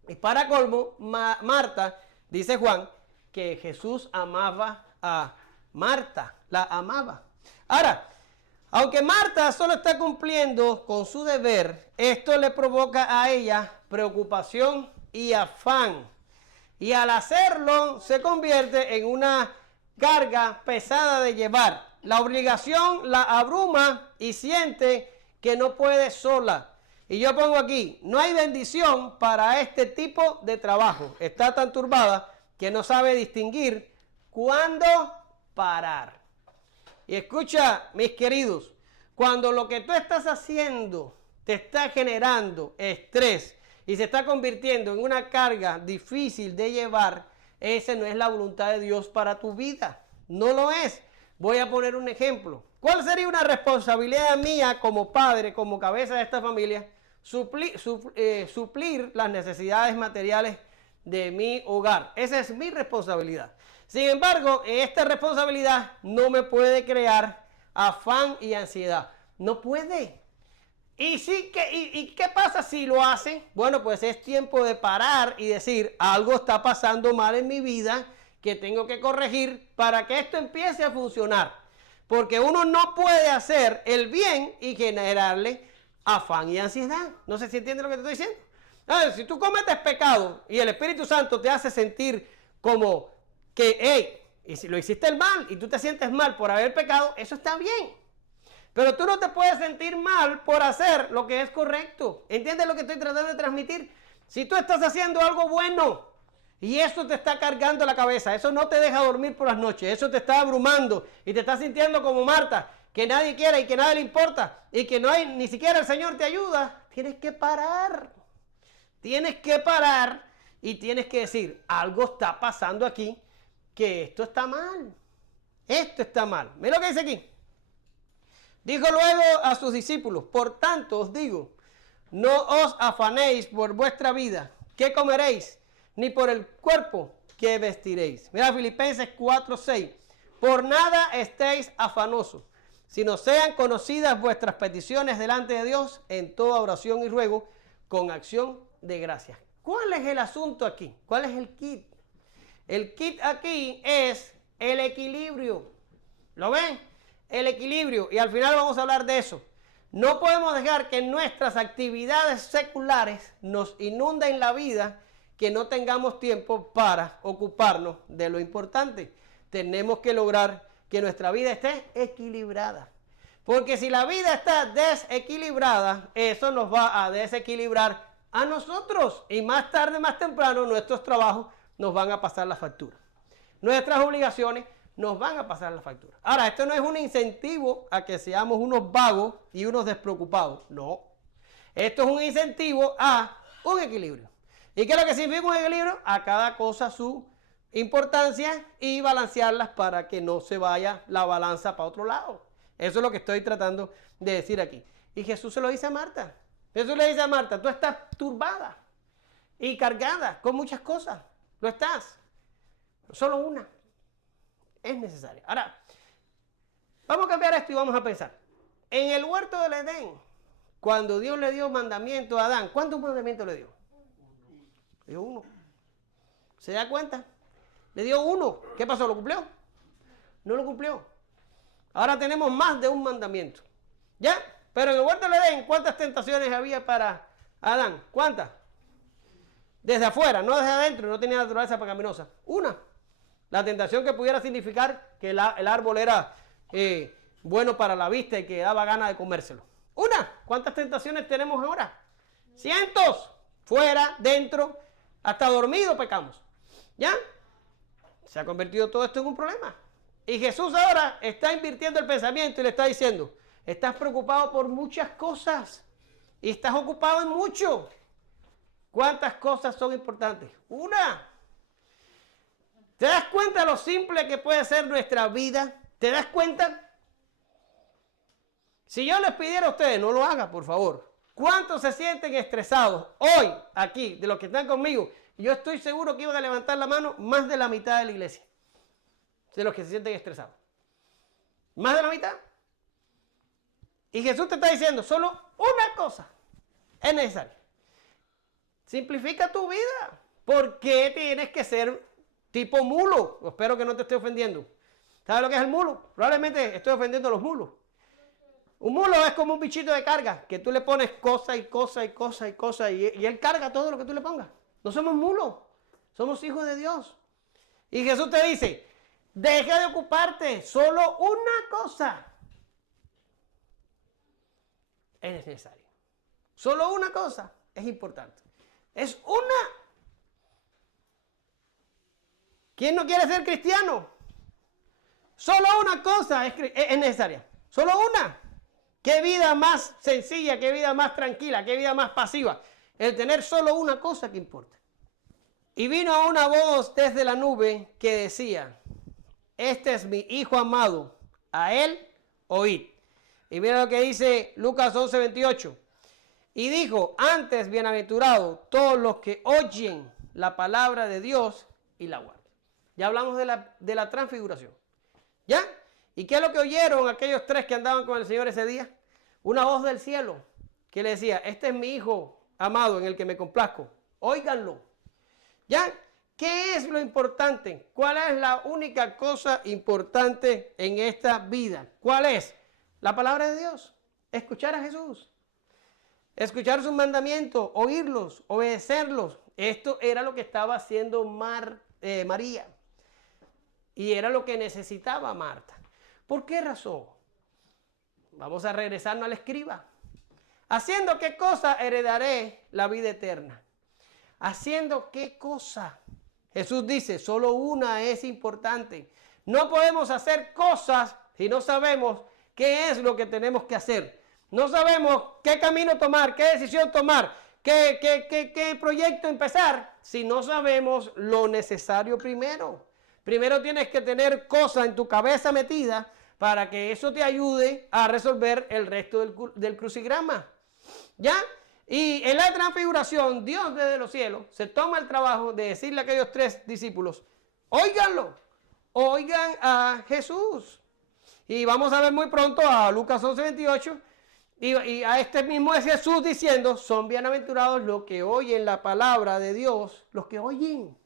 Y para colmo, Marta, dice Juan, que Jesús amaba a Marta. La amaba. Ahora, aunque Marta solo está cumpliendo con su deber, esto le provoca a ella preocupación y afán. Y al hacerlo se convierte en una carga pesada de llevar. La obligación la abruma y siente que no puede sola. Y yo pongo aquí, no hay bendición para este tipo de trabajo. Está tan turbada que no sabe distinguir cuándo parar. Y escucha, mis queridos, cuando lo que tú estás haciendo te está generando estrés y se está convirtiendo en una carga difícil de llevar, esa no es la voluntad de Dios para tu vida. No lo es. Voy a poner un ejemplo. ¿Cuál sería una responsabilidad mía como padre, como cabeza de esta familia? Suplir las necesidades materiales de mi hogar. Esa es mi responsabilidad. Sin embargo, esta responsabilidad no me puede crear afán y ansiedad. No puede. ¿Y qué pasa si lo hace? Bueno, pues es tiempo de parar y decir, algo está pasando mal en mi vida que tengo que corregir para que esto empiece a funcionar. Porque uno no puede hacer el bien y generarle afán y ansiedad. No sé si entiende lo que te estoy diciendo. Si tú cometes pecado y el Espíritu Santo te hace sentir como que, hey, y si lo hiciste el mal y tú te sientes mal por haber pecado, eso está bien. Pero tú no te puedes sentir mal por hacer lo que es correcto. ¿Entiendes lo que estoy tratando de transmitir? Si tú estás haciendo algo bueno y eso te está cargando la cabeza, eso no te deja dormir por las noches, eso te está abrumando y te estás sintiendo como Marta, que nadie quiere y que nadie le importa y que no hay, ni siquiera el Señor te ayuda, tienes que parar. Tienes que parar y tienes que decir, algo está pasando aquí, que esto está mal. Esto está mal. Mira lo que dice aquí. Dijo luego a sus discípulos, por tanto os digo, no os afanéis por vuestra vida, qué comeréis, ni por el cuerpo que vestiréis. Mira Filipenses 4:6, por nada estéis afanosos, sino sean conocidas vuestras peticiones delante de Dios en toda oración y ruego, con acción de gracias. ¿Cuál es el asunto aquí? ¿Cuál es el kit? El kit aquí es el equilibrio. ¿Lo ven? El equilibrio. Y al final vamos a hablar de eso. No podemos dejar que nuestras actividades seculares nos inunden la vida, que no tengamos tiempo para ocuparnos de lo importante. Tenemos que lograr que nuestra vida esté equilibrada. Porque si la vida está desequilibrada, eso nos va a desequilibrar a nosotros. Y más tarde, más temprano, nuestros trabajos nos van a pasar la factura. Nuestras obligaciones nos van a pasar la factura. Ahora, esto no es un incentivo a que seamos unos vagos y unos despreocupados. No. Esto es un incentivo a un equilibrio. ¿Y qué es lo que significa un equilibrio? A cada cosa su importancia y balancearlas para que no se vaya la balanza para otro lado. Eso es lo que estoy tratando de decir aquí. Y Jesús se lo dice a Marta. Jesús le dice a Marta, tú estás turbada y cargada con muchas cosas. Lo estás. Solo una es necesaria. Ahora, vamos a cambiar esto y vamos a pensar. En el huerto del Edén, cuando Dios le dio mandamiento a Adán, ¿cuántos mandamientos le dio? Le dio uno. ¿Se da cuenta? Le dio uno. ¿Qué pasó? ¿Lo cumplió? No lo cumplió. Ahora tenemos más de un mandamiento. ¿Ya? Pero en el huerto del Edén, ¿cuántas tentaciones había para Adán? ¿Cuántas? Desde afuera, no desde adentro, no tenía naturaleza pecaminosa. Una. La tentación que pudiera significar que el árbol era bueno para la vista y que daba ganas de comérselo. Una. ¿Cuántas tentaciones tenemos ahora? Cientos. Fuera, dentro, hasta dormido pecamos. ¿Ya? Se ha convertido todo esto en un problema. Y Jesús ahora está invirtiendo el pensamiento y le está diciendo, estás preocupado por muchas cosas y estás ocupado en mucho. ¿Cuántas cosas son importantes? Una. ¿Te das cuenta de lo simple que puede ser nuestra vida? ¿Te das cuenta? Si yo les pidiera a ustedes, no lo hagan, por favor. ¿Cuántos se sienten estresados hoy, aquí, de los que están conmigo? Yo estoy seguro que iban a levantar la mano más de la mitad de la iglesia. De los que se sienten estresados. Más de la mitad. Y Jesús te está diciendo, solo una cosa es necesaria. Simplifica tu vida. ¿Por qué tienes que ser tipo mulo? Espero que no te esté ofendiendo. ¿Sabes lo que es el mulo? Probablemente estoy ofendiendo a los mulos. Un mulo es como un bichito de carga, que tú le pones cosa y cosa y cosa y cosa y él carga todo lo que tú le pongas. No somos mulos, somos hijos de Dios. Y Jesús te dice, Deja de ocuparte. Solo una cosa es necesaria. Solo una cosa es importante. Es una. ¿Quién no quiere ser cristiano? Solo una cosa es necesaria. Solo una. Qué vida más sencilla, qué vida más tranquila, qué vida más pasiva. El tener solo una cosa que importa. Y vino una voz desde la nube que decía: este es mi hijo amado, a él oíd. Y mira lo que dice Lucas 11:28. Y dijo: antes bienaventurados todos los que oyen la palabra de Dios y la guardan. Ya hablamos de la transfiguración. ¿Ya? ¿Y qué es lo que oyeron aquellos tres que andaban con el Señor ese día? Una voz del cielo que le decía: este es mi hijo amado en el que me complazco. Óiganlo. ¿Ya? ¿Qué es lo importante? ¿Cuál es la única cosa importante en esta vida? ¿Cuál es? La palabra de Dios. Escuchar a Jesús. Escuchar sus mandamientos, oírlos, obedecerlos. Esto era lo que estaba haciendo María. Y era lo que necesitaba Marta. ¿Por qué razón? Vamos a regresarnos al escriba. ¿Haciendo qué cosa heredaré la vida eterna? ¿Haciendo qué cosa? Jesús dice, solo una es importante. No podemos hacer cosas si no sabemos qué es lo que tenemos que hacer. No sabemos qué camino tomar, qué decisión tomar, qué proyecto empezar, si no sabemos lo necesario primero. Primero tienes que tener cosas en tu cabeza metida para que eso te ayude a resolver el resto del crucigrama. ¿Ya? Y en la transfiguración, Dios desde los cielos se toma el trabajo de decirle a aquellos tres discípulos: óiganlo, oigan a Jesús. Y vamos a ver muy pronto a Lucas 11:28. Y a este mismo es Jesús diciendo: son bienaventurados los que oyen la palabra de Dios, los que oyen.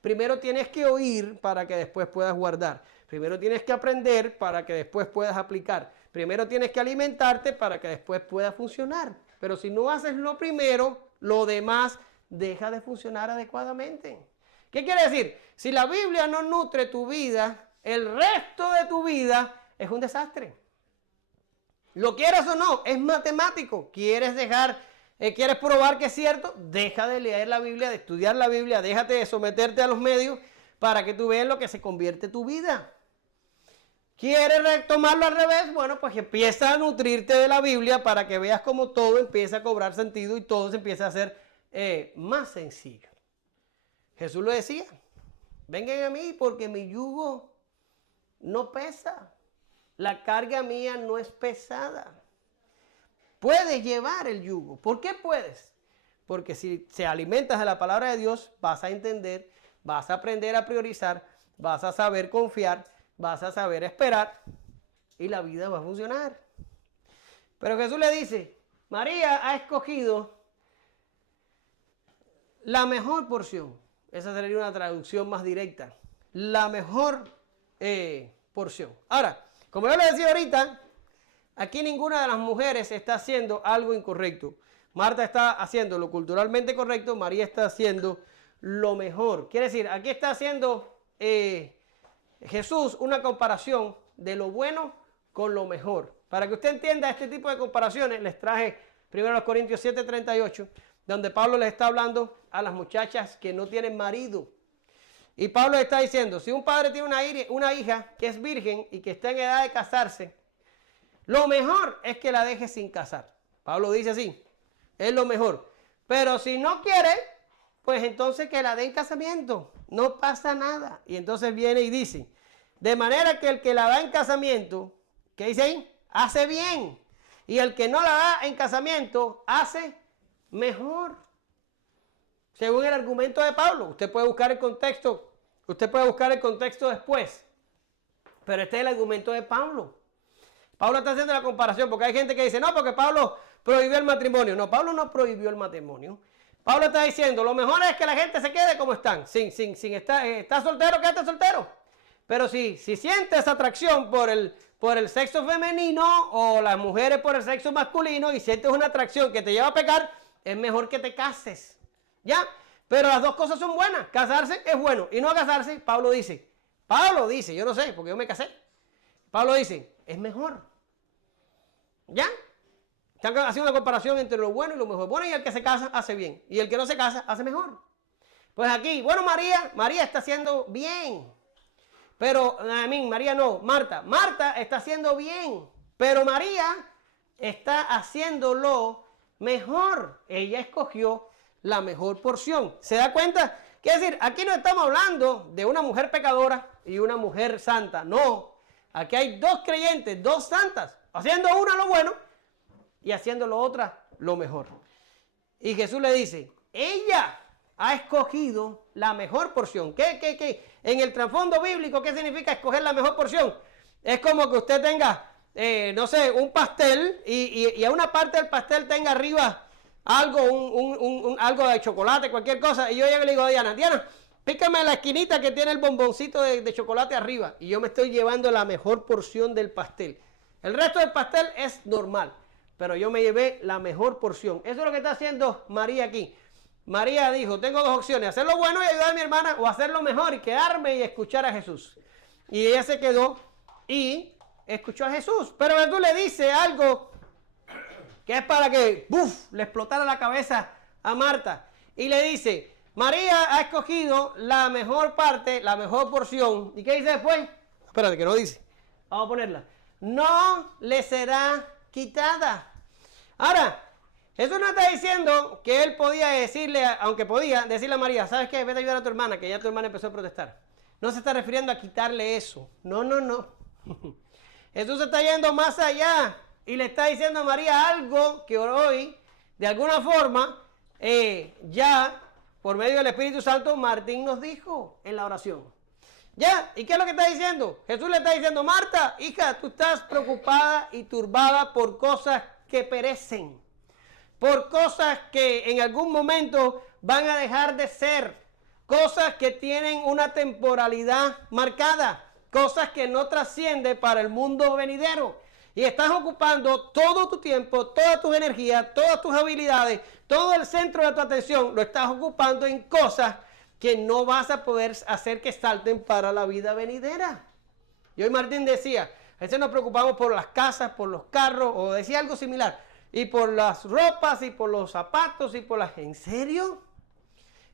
Primero tienes que oír para que después puedas guardar. Primero tienes que aprender para que después puedas aplicar. Primero tienes que alimentarte para que después pueda funcionar. Pero si no haces lo primero, lo demás deja de funcionar adecuadamente. ¿Qué quiere decir? Si la Biblia no nutre tu vida, el resto de tu vida es un desastre. Lo quieras o no, es matemático. ¿Quieres quieres probar que es cierto? Deja de leer la Biblia, de estudiar la Biblia, déjate de someterte a los medios para que tú veas lo que se convierte tu vida. ¿Quieres retomarlo al revés? Bueno, pues empieza a nutrirte de la Biblia para que veas cómo todo empieza a cobrar sentido y todo se empieza a hacer más sencillo. Jesús lo decía: vengan a mí porque mi yugo no pesa. La carga mía no es pesada. Puedes llevar el yugo. ¿Por qué puedes? Porque si te alimentas de la palabra de Dios, vas a entender, vas a aprender a priorizar, vas a saber confiar, vas a saber esperar y la vida va a funcionar. Pero Jesús le dice: María ha escogido la mejor porción. Esa sería una traducción más directa. La mejor porción. Ahora, como yo le decía ahorita, aquí ninguna de las mujeres está haciendo algo incorrecto. Marta está haciendo lo culturalmente correcto, María está haciendo lo mejor. Quiere decir, aquí está haciendo Jesús una comparación de lo bueno con lo mejor. Para que usted entienda este tipo de comparaciones, les traje 1 Corintios 7:38, donde Pablo les está hablando a las muchachas que no tienen marido. Y Pablo está diciendo, si un padre tiene una hija que es virgen y que está en edad de casarse, lo mejor es que la deje sin casar. Pablo dice así, es lo mejor. Pero si no quiere, pues entonces que la dé en casamiento. No pasa nada. Y entonces viene y dice, de manera que el que la da en casamiento, ¿qué dice ahí? Hace bien. Y el que no la da en casamiento, hace mejor. Según el argumento de Pablo, usted puede buscar el contexto después. Pero este es el argumento de Pablo. Pablo está haciendo la comparación, porque hay gente que dice, no, porque Pablo prohibió el matrimonio. No, Pablo no prohibió el matrimonio. Pablo está diciendo, lo mejor es que la gente se quede como están. Está soltero, quédate soltero. Pero si sientes atracción por el sexo femenino o las mujeres por el sexo masculino y sientes una atracción que te lleva a pecar, es mejor que te cases. ¿Ya? Pero las dos cosas son buenas. Casarse es bueno y no casarse, Pablo dice, Pablo dice, yo no sé, porque yo me casé. Pablo dice, es mejor. ¿Ya? Están haciendo una comparación entre lo bueno y lo mejor. Bueno, y el que se casa hace bien. Y el que no se casa hace mejor. Pues aquí, bueno, María está haciendo bien. Pero, María no, Marta está haciendo bien. Pero María está haciéndolo mejor. Ella escogió la mejor porción. ¿Se da cuenta? Quiere decir, aquí no estamos hablando de una mujer pecadora y una mujer santa. No. Aquí hay dos creyentes, dos santas, haciendo una lo bueno y haciendo lo otra lo mejor. Y Jesús le dice, ella ha escogido la mejor porción. ¿Qué? En el trasfondo bíblico, ¿qué significa escoger la mejor porción? Es como que usted tenga, no sé, un pastel y a una parte del pastel tenga arriba algo, algo de chocolate, cualquier cosa. Y yo ya le digo a Diana, pícame la esquinita que tiene el bomboncito de chocolate arriba. Y yo me estoy llevando la mejor porción del pastel. El resto del pastel es normal, pero yo me llevé la mejor porción. Eso es lo que está haciendo María aquí. María dijo, tengo dos opciones, hacer lo bueno y ayudar a mi hermana, o hacer lo mejor y quedarme y escuchar a Jesús. Y ella se quedó y escuchó a Jesús. Pero Jesús le dice algo que es para que le explotara la cabeza a Marta. Y le dice, María ha escogido la mejor parte, la mejor porción. ¿Y qué dice después? Espérate, que no dice. Vamos a ponerla. No le será quitada. Ahora, Jesús no está diciendo que él podía decirle, aunque podía decirle a María, ¿sabes qué? Vete a ayudar a tu hermana, que ya tu hermana empezó a protestar. No se está refiriendo a quitarle eso. No. Jesús se está yendo más allá y le está diciendo a María algo que hoy, de alguna forma, ya por medio del Espíritu Santo, Martín nos dijo en la oración. ¿Ya? ¿Y qué es lo que está diciendo? Jesús le está diciendo, Marta, hija, tú estás preocupada y turbada por cosas que perecen. Por cosas que en algún momento van a dejar de ser. Cosas que tienen una temporalidad marcada. Cosas que no trascienden para el mundo venidero. Y estás ocupando todo tu tiempo, toda tu energía, todas tus habilidades, todo el centro de tu atención, lo estás ocupando en cosas que no vas a poder hacer que salten para la vida venidera. Y hoy Martín decía, a veces nos preocupamos por las casas, por los carros, o decía algo similar, y por las ropas, y por los zapatos, y por las... ¿En serio?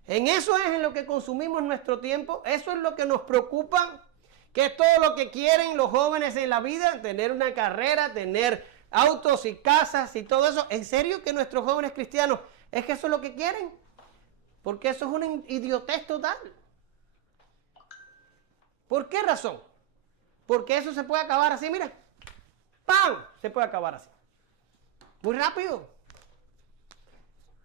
¿En eso es en lo que consumimos nuestro tiempo? ¿Eso es lo que nos preocupa? ¿Qué es todo lo que quieren los jóvenes en la vida? Tener una carrera, tener autos y casas y todo eso. ¿En serio que nuestros jóvenes cristianos es que eso es lo que quieren? Porque eso es una idiotez total. ¿Por qué razón? Porque eso se puede acabar así, mira. ¡Pam! Se puede acabar así. Muy rápido.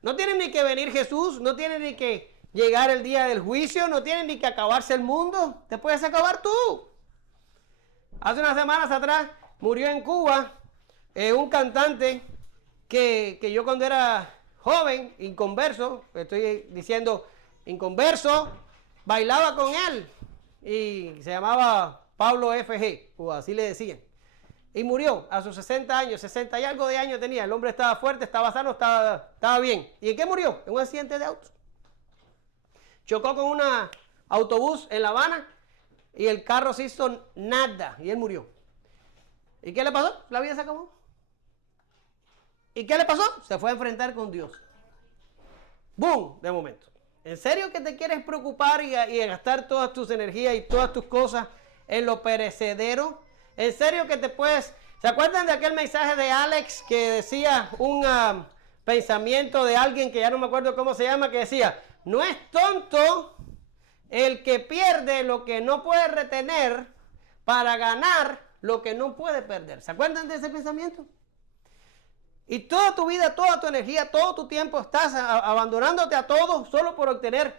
No tiene ni que venir Jesús, no tiene ni que llegar el día del juicio, no tiene ni que acabarse el mundo. Te puedes acabar tú. Hace unas semanas atrás murió en Cuba un cantante que yo cuando era joven, inconverso, estoy diciendo inconverso, bailaba con él y se llamaba Pablo F.G., o así le decían. Y murió a sus 60 años, 60 y algo de años tenía. El hombre estaba fuerte, estaba sano, estaba bien. ¿Y en qué murió? En un accidente de auto. Chocó con un autobús en La Habana y el carro se hizo nada y él murió. ¿Y qué le pasó? La vida se acabó. ¿Y qué le pasó? Se fue a enfrentar con Dios. ¡Bum! De momento. ¿En serio que te quieres preocupar y gastar todas tus energías y todas tus cosas en lo perecedero? ¿En serio que te puedes... ¿Se acuerdan de aquel mensaje de Alex que decía un pensamiento de alguien que ya no me acuerdo cómo se llama, que decía, no es tonto el que pierde lo que no puede retener para ganar lo que no puede perder? ¿Se acuerdan de ese pensamiento? Y toda tu vida, toda tu energía, todo tu tiempo estás abandonándote a todo solo por obtener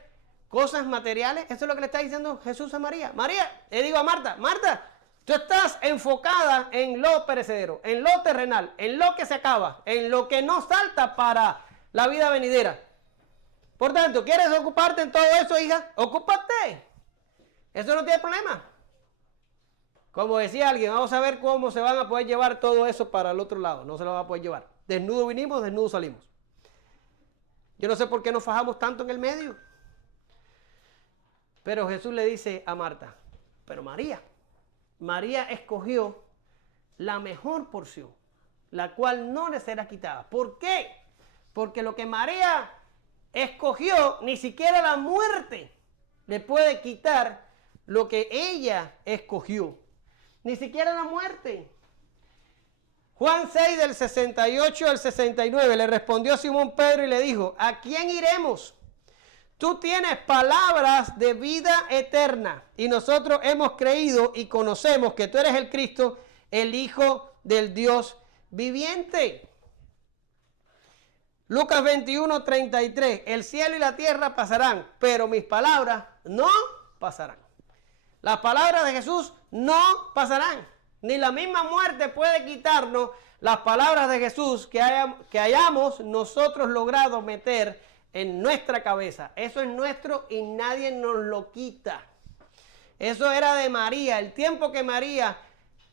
cosas materiales. Eso es lo que le está diciendo Jesús a María. María, le digo a Marta, Marta, tú estás enfocada en lo perecedero, en lo terrenal, en lo que se acaba, en lo que no salta para la vida venidera. Por tanto, ¿quieres ocuparte en todo eso, hija? ¡Ocúpate! Eso no tiene problema. Como decía alguien, vamos a ver cómo se van a poder llevar todo eso para el otro lado. No se lo van a poder llevar. Desnudo vinimos, desnudo salimos. Yo no sé por qué nos fajamos tanto en el medio. Pero Jesús le dice a Marta, Pero María escogió la mejor porción, la cual no le será quitada. ¿Por qué? Porque lo que María escogió, ni siquiera la muerte le puede quitar lo que ella escogió. Ni siquiera la muerte. Juan 6 del 68 al 69 le respondió Simón Pedro y le dijo, ¿a quién iremos? Tú tienes palabras de vida eterna y nosotros hemos creído y conocemos que tú eres el Cristo, el Hijo del Dios viviente. Lucas 21, 33. El cielo y la tierra pasarán, pero mis palabras no pasarán. Las palabras de Jesús no pasarán. Ni la misma muerte puede quitarnos las palabras de Jesús que hayamos nosotros logrado meter en nuestra cabeza. Eso es nuestro y nadie nos lo quita. Eso era de María. El tiempo que María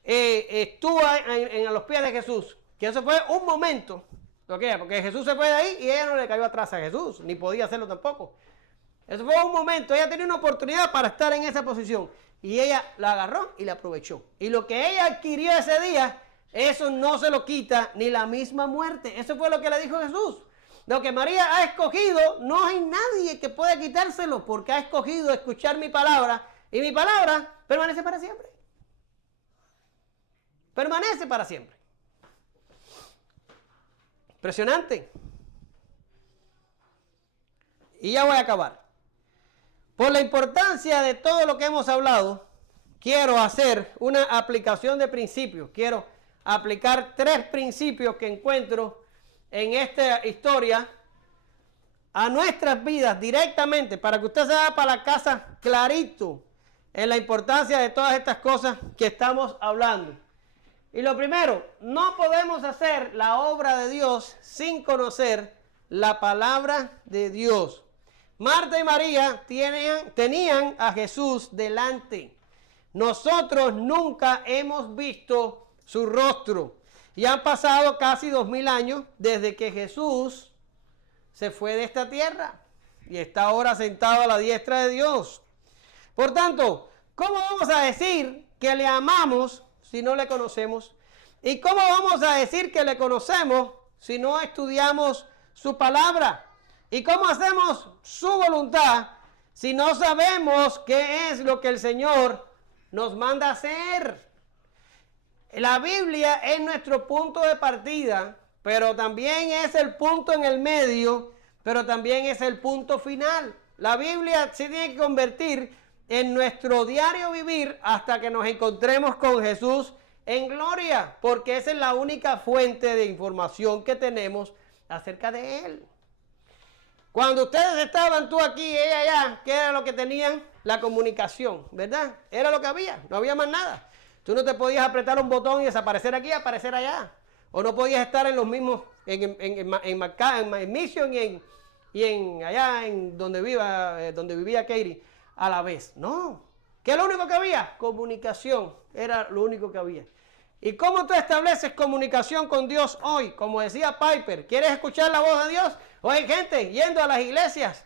estuvo en los pies de Jesús, que eso fue un momento. ¿Lo que? Porque Jesús se fue de ahí y ella no le cayó atrás a Jesús, ni podía hacerlo tampoco. Eso fue un momento. Ella tenía una oportunidad para estar en esa posición. Y ella la agarró y la aprovechó. Y lo que ella adquirió ese día, eso no se lo quita ni la misma muerte. Eso fue lo que le dijo Jesús. Lo que María ha escogido, no hay nadie que pueda quitárselo, porque ha escogido escuchar mi palabra. Y mi palabra permanece para siempre. Permanece para siempre. Impresionante. Y ya voy a acabar. Por la importancia de todo lo que hemos hablado, quiero hacer una aplicación de principios. Quiero aplicar 3 principios que encuentro en esta historia a nuestras vidas directamente, para que usted se vaya para la casa clarito en la importancia de todas estas cosas que estamos hablando. Y lo primero, no podemos hacer la obra de Dios sin conocer la palabra de Dios. Marta y María tenían a Jesús delante. Nosotros nunca hemos visto su rostro. Y han pasado casi 2000 años desde que Jesús se fue de esta tierra. Y está ahora sentado a la diestra de Dios. Por tanto, ¿cómo vamos a decir que le amamos si no le conocemos? ¿Y cómo vamos a decir que le conocemos si no estudiamos su palabra? ¿Y cómo hacemos su voluntad si no sabemos qué es lo que el Señor nos manda hacer? La Biblia es nuestro punto de partida, pero también es el punto en el medio, pero también es el punto final. La Biblia se tiene que convertir en nuestro diario vivir hasta que nos encontremos con Jesús en gloria, porque esa es la única fuente de información que tenemos acerca de Él. Cuando ustedes estaban tú aquí y ella allá, ¿qué era lo que tenían? La comunicación, ¿verdad? Era lo que había, no había más nada. Tú no te podías apretar un botón y desaparecer aquí y aparecer allá. O no podías estar en los mismos, en Mission y en allá en donde vivía Katie a la vez. No. ¿Qué es lo único que había? Comunicación. Era lo único que había. ¿Y cómo tú estableces comunicación con Dios hoy? Como decía Piper, ¿quieres escuchar la voz de Dios? O hay gente yendo a las iglesias,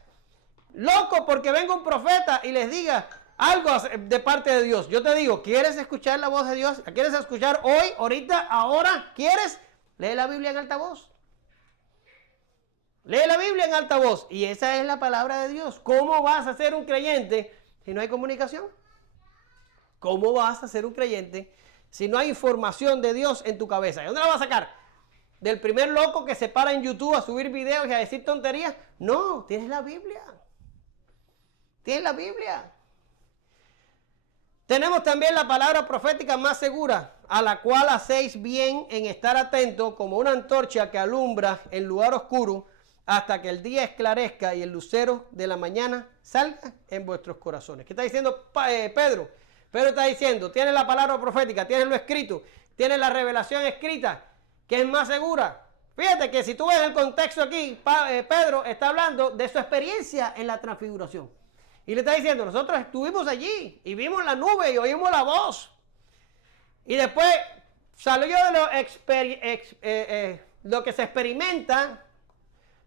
loco porque venga un profeta y les diga algo de parte de Dios. Yo te digo, ¿quieres escuchar la voz de Dios? ¿La quieres escuchar hoy, ahorita, ahora? ¿Quieres? Lee la Biblia en altavoz. Lee la Biblia en altavoz. Y esa es la palabra de Dios. ¿Cómo vas a ser un creyente si no hay comunicación? ¿Cómo vas a ser un creyente si no hay información de Dios en tu cabeza? ¿De dónde la vas a sacar? ¿Del primer loco que se para en YouTube a subir videos y a decir tonterías? No, tienes la Biblia. Tienes la Biblia. Tenemos también la palabra profética más segura, a la cual hacéis bien en estar atentos como una antorcha que alumbra en lugar oscuro hasta que el día esclarezca y el lucero de la mañana salga en vuestros corazones. ¿Qué está diciendo Pedro? Pedro está diciendo, tienes la palabra profética, tienes lo escrito, tienes la revelación escrita, que es más segura. Fíjate que si tú ves el contexto aquí, Pedro está hablando de su experiencia en la transfiguración. Y le está diciendo, nosotros estuvimos allí y vimos la nube y oímos la voz. Y después salió de lo que se experimenta,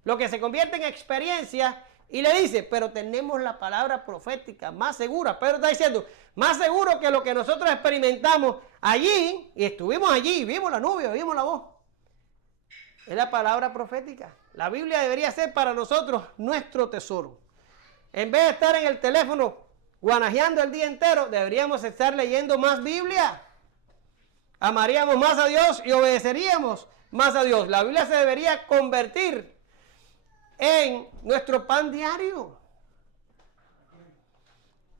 lo que se convierte en experiencia, Y le dice, pero tenemos la palabra profética más segura. Pedro está diciendo, más seguro que lo que nosotros experimentamos allí, y estuvimos allí, vimos la nube, vimos la voz. Es la palabra profética. La Biblia debería ser para nosotros nuestro tesoro. En vez de estar en el teléfono guanajeando el día entero, deberíamos estar leyendo más Biblia. Amaríamos más a Dios y obedeceríamos más a Dios. La Biblia se debería convertir en nuestro pan diario.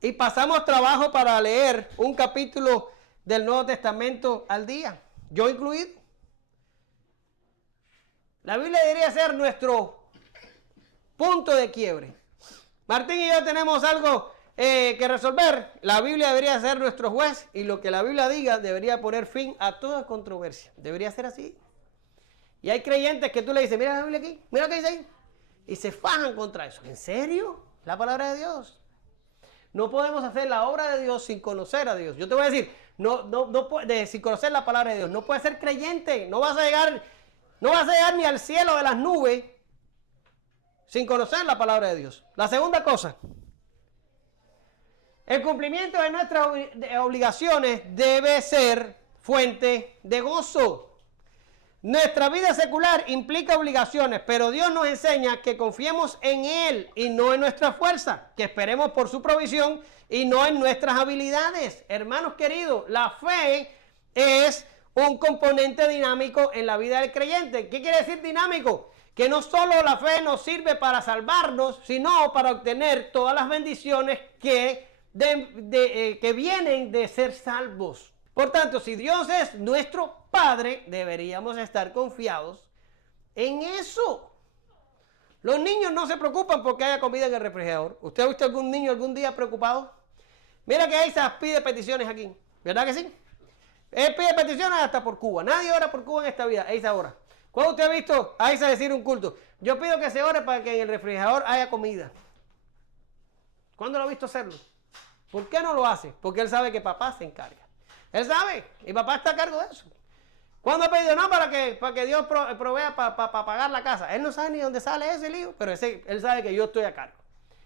Y pasamos trabajo para leer un capítulo del Nuevo Testamento al día, yo incluido. La Biblia debería ser nuestro punto de quiebre. Martín y yo tenemos algo que resolver. La Biblia debería ser nuestro juez y lo que la Biblia diga debería poner fin a toda controversia. Debería ser así. Y hay creyentes que tú le dices, mira la Biblia aquí, mira lo que dice ahí. Y se fajan contra eso. ¿En serio? La palabra de Dios. No podemos hacer la obra de Dios sin conocer a Dios. Yo te voy a decir, sin conocer la palabra de Dios. No puedes ser creyente. No vas a llegar ni al cielo de las nubes sin conocer la palabra de Dios. La segunda cosa. El cumplimiento de nuestras obligaciones debe ser fuente de gozo. Nuestra vida secular implica obligaciones, pero Dios nos enseña que confiemos en Él y no en nuestra fuerza, que esperemos por su provisión y no en nuestras habilidades. Hermanos queridos, la fe es un componente dinámico en la vida del creyente. ¿Qué quiere decir dinámico? Que no solo la fe nos sirve para salvarnos, sino para obtener todas las bendiciones que vienen de ser salvos. Por tanto, si Dios es nuestro Padre, deberíamos estar confiados en eso. Los niños no se preocupan porque haya comida en el refrigerador. ¿Usted ha visto algún niño algún día preocupado? Mira que Aiza pide peticiones aquí, ¿verdad que sí? Él pide peticiones hasta por Cuba. Nadie ora por Cuba en esta vida. Aiza ora. ¿Cuándo usted ha visto a Aiza decir un culto? Yo pido que se ore para que en el refrigerador haya comida. ¿Cuándo lo ha visto hacerlo? ¿Por qué no lo hace? Porque él sabe que papá se encarga. Él sabe, y papá está a cargo de eso. ¿Cuándo ha pedido? No, para que Dios provea para pagar la casa. Él no sabe ni dónde sale ese lío, pero él sabe que yo estoy a cargo.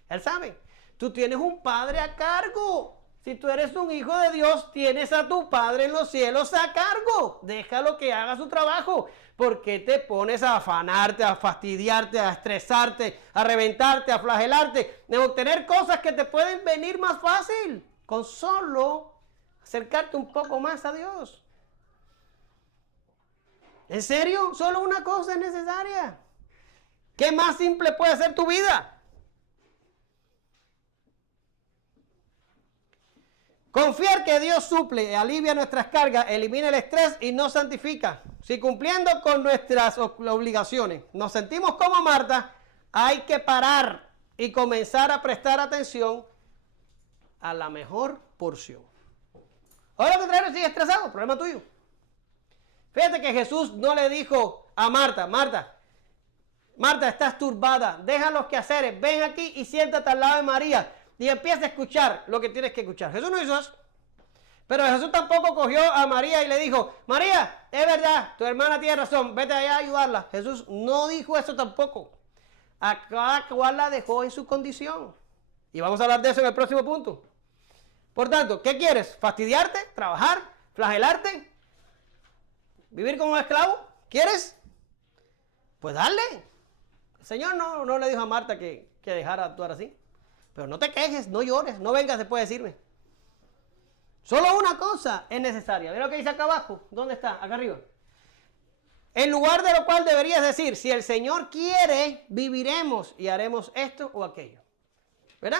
Él sabe. Tú tienes un padre a cargo. Si tú eres un hijo de Dios, tienes a tu Padre en los cielos a cargo. Déjalo que haga su trabajo. ¿Por qué te pones a afanarte, a fastidiarte, a estresarte, a reventarte, a flagelarte, de obtener cosas que te pueden venir más fácil? Con solo acercarte un poco más a Dios. ¿En serio? Solo una cosa es necesaria. ¿Qué más simple puede ser tu vida? Confiar que Dios suple, alivia nuestras cargas, elimina el estrés y nos santifica. Si cumpliendo con nuestras obligaciones nos sentimos como Marta, hay que parar y comenzar a prestar atención a la mejor porción. Ahora lo contrario, sigue estresado, problema tuyo. Fíjate que Jesús no le dijo a Marta, Marta, estás turbada, deja los quehaceres, ven aquí y siéntate al lado de María. Y empieza a escuchar lo que tienes que escuchar. Jesús no hizo eso. Pero Jesús tampoco cogió a María y le dijo, María, es verdad, tu hermana tiene razón, vete allá a ayudarla. Jesús no dijo eso tampoco. A cada cual la dejó en su condición. Y vamos a hablar de eso en el próximo punto. Por tanto, ¿qué quieres? ¿Fastidiarte? ¿Trabajar? ¿Flagelarte? ¿Vivir como un esclavo? ¿Quieres? Pues dale. El Señor no le dijo a Marta que dejara actuar así. Pero no te quejes, no llores, no vengas después a decirme. Solo una cosa es necesaria. ¿Ve lo que dice acá abajo? ¿Dónde está? Acá arriba. En lugar de lo cual deberías decir, si el Señor quiere, viviremos y haremos esto o aquello. ¿Verdad?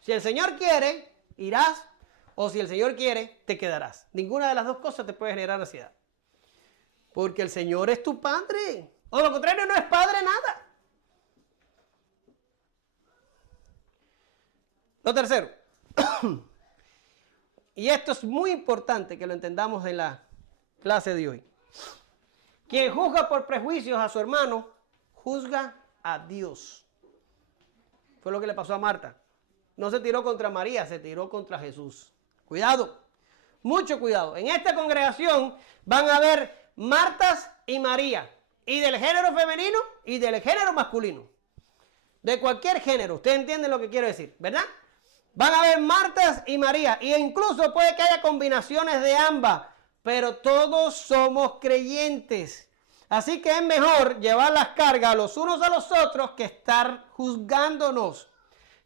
Si el Señor quiere, irás, o si el Señor quiere, te quedarás. Ninguna de las dos cosas te puede generar ansiedad. Porque el Señor es tu Padre. O lo contrario, no es Padre nada. Lo tercero, y esto es muy importante que lo entendamos en la clase de hoy. Quien juzga por prejuicios a su hermano, juzga a Dios. Fue lo que le pasó a Marta. No se tiró contra María, se tiró contra Jesús. Cuidado, mucho cuidado. En esta congregación van a haber Martas y María, y del género femenino y del género masculino. de cualquier género. Ustedes entienden lo que quiero decir, ¿verdad? Van a haber Martas y María, y incluso puede que haya combinaciones de ambas, pero todos somos creyentes. Así que es mejor llevar las cargas los unos a los otros que estar juzgándonos.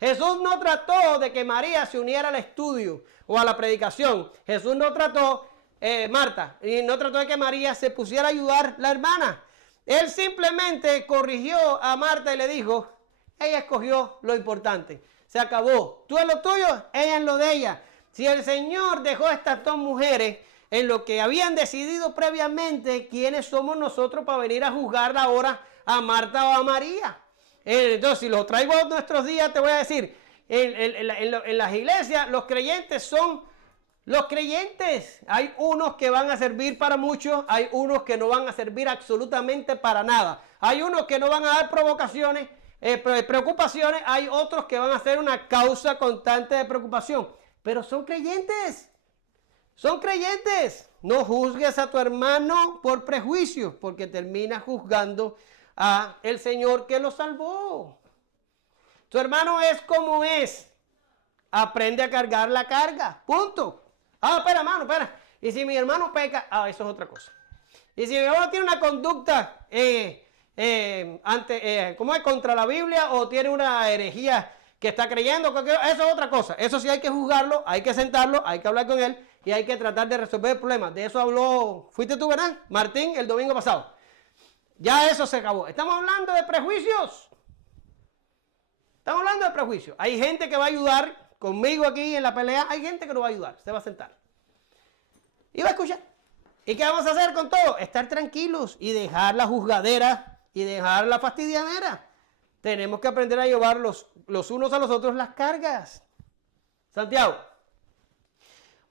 Jesús no trató de que María se uniera al estudio o a la predicación. Jesús no trató, Marta, y no trató de que María se pusiera a ayudar a la hermana. Él simplemente corrigió a Marta y le dijo, ella escogió lo importante. Se acabó. Tú en lo tuyo, ella en lo de ella. Si el Señor dejó a estas dos mujeres en lo que habían decidido previamente, ¿quiénes somos nosotros para venir a juzgar ahora a Marta o a María? Entonces, si lo traigo a nuestros días, te voy a decir, en las iglesias los creyentes son los creyentes. Hay unos que van a servir para muchos, hay unos que no van a servir absolutamente para nada. Hay unos que no van a dar preocupaciones, hay otros que van a ser una causa constante de preocupación. Pero son creyentes. Son creyentes. No juzgues a tu hermano por prejuicios, porque terminas juzgando a el Señor que lo salvó. Tu hermano es como es. Aprende a cargar la carga. Punto. Espera, hermano, espera. Y si mi hermano peca, eso es otra cosa. Y si mi hermano tiene una conducta ¿cómo es? Contra la Biblia, o tiene una herejía que está creyendo, eso es otra cosa. Eso sí hay que juzgarlo, hay que sentarlo, hay que hablar con él y hay que tratar de resolver el problema. De eso habló, fuiste tú, ¿verdad? Martín, el domingo pasado. Ya eso se acabó. Estamos hablando de prejuicios. Estamos hablando de prejuicios. Hay gente que va a ayudar conmigo aquí en la pelea. Hay gente que no va a ayudar. Se va a sentar y va a escuchar. ¿Y qué vamos a hacer con todo? Estar tranquilos y dejar la juzgadera y dejar la fastidiadera. Tenemos que aprender a llevar los unos a los otros las cargas. Santiago.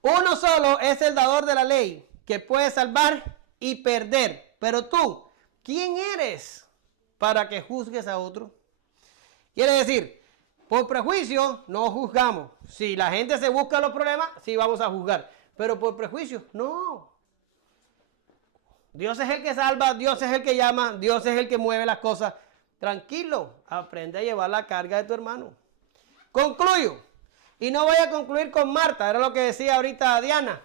Uno solo es el dador de la ley, que puede salvar y perder. Pero tú, ¿quién eres para que juzgues a otro? Quiere decir, por prejuicio no juzgamos. Si la gente se busca los problemas, sí vamos a juzgar. Pero por prejuicio, no. Dios es el que salva, Dios es el que llama, Dios es el que mueve las cosas. Tranquilo, aprende a llevar la carga de tu hermano. Concluyo. Y no voy a concluir con Marta, era lo que decía ahorita Diana.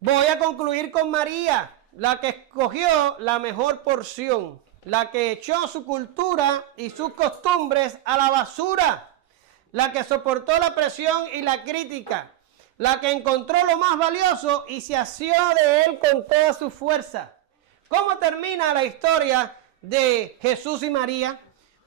Voy a concluir con María, la que escogió la mejor porción, la que echó su cultura y sus costumbres a la basura, la que soportó la presión y la crítica, la que encontró lo más valioso y se asió de él con toda su fuerza. ¿Cómo termina la historia de Jesús y María?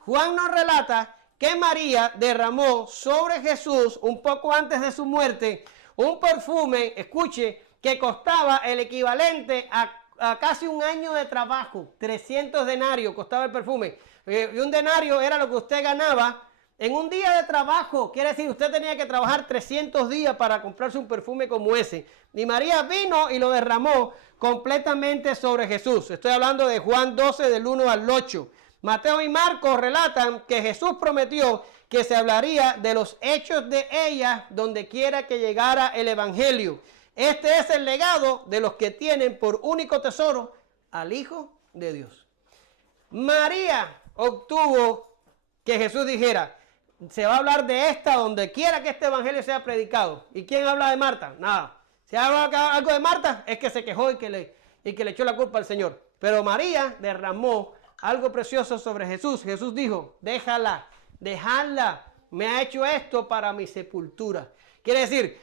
Juan nos relata que María derramó sobre Jesús, un poco antes de su muerte, un perfume, escuche, que costaba el equivalente a casi un año de trabajo. 300 denarios costaba el perfume. Y un denario era lo que usted ganaba en un día de trabajo. Quiere decir, usted tenía que trabajar 300 días para comprarse un perfume como ese. Y María vino y lo derramó completamente sobre Jesús. Estoy hablando de Juan 12, del 1 al 8. Mateo y Marcos relatan que Jesús prometió que se hablaría de los hechos de ella donde quiera que llegara el evangelio. Este es el legado de los que tienen por único tesoro al Hijo de Dios. María obtuvo que Jesús dijera, se va a hablar de esta donde quiera que este evangelio sea predicado. ¿Y quién habla de Marta? Nada. Si habla algo de Marta, es que se quejó y que le echó la culpa al Señor. Pero María derramó algo precioso sobre Jesús. Jesús dijo, déjala, me ha hecho esto para mi sepultura. Quiere decir,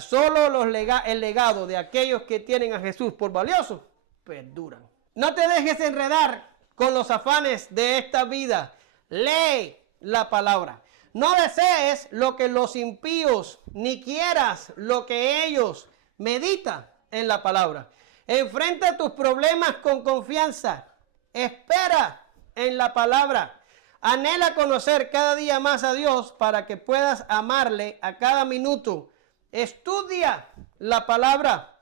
solo el legado de aquellos que tienen a Jesús por valioso, perduran. No te dejes enredar con los afanes de esta vida. Lee la palabra. No desees lo que los impíos, ni quieras lo que ellos. Medita en la palabra. Enfrenta tus problemas con confianza. Espera en la palabra. Anhela conocer cada día más a Dios para que puedas amarle a cada minuto. Estudia la palabra.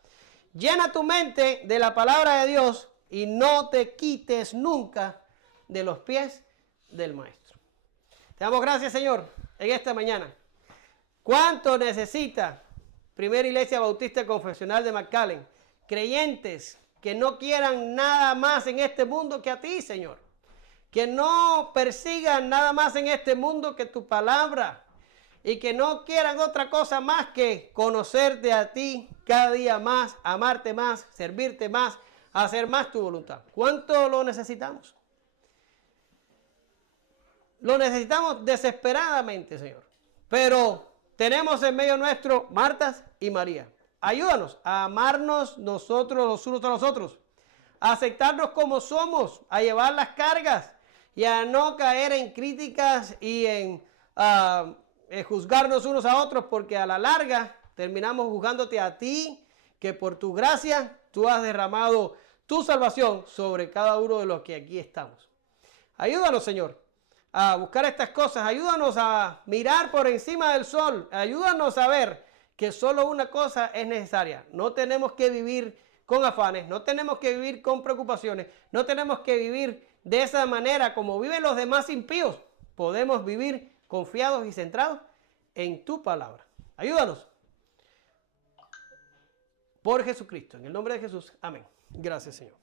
Llena tu mente de la palabra de Dios y no te quites nunca de los pies del Maestro. Te damos gracias, Señor, en esta mañana. ¿Cuánto necesita Primera Iglesia Bautista Confesional de McAllen? Creyentes que no quieran nada más en este mundo que a ti, Señor. que no persigan nada más en este mundo que tu palabra y que no quieran otra cosa más que conocerte a ti cada día más, amarte más, servirte más, hacer más tu voluntad. ¿Cuánto lo necesitamos? Lo necesitamos desesperadamente, Señor. Pero tenemos en medio nuestro Martas y María. Ayúdanos a amarnos nosotros los unos a los otros, a aceptarnos como somos, a llevar las cargas y a no caer en críticas y en juzgarnos unos a otros, porque a la larga terminamos juzgándote a ti, que por tu gracia tú has derramado tu salvación sobre cada uno de los que aquí estamos. Ayúdanos, Señor, a buscar estas cosas. Ayúdanos a mirar por encima del sol. Ayúdanos a ver que solo una cosa es necesaria. No tenemos que vivir con afanes, no tenemos que vivir con preocupaciones, no tenemos que vivir de esa manera como viven los demás impíos. Podemos vivir confiados y centrados en tu palabra. Ayúdanos. Por Jesucristo, en el nombre de Jesús. Amén. Gracias, Señor.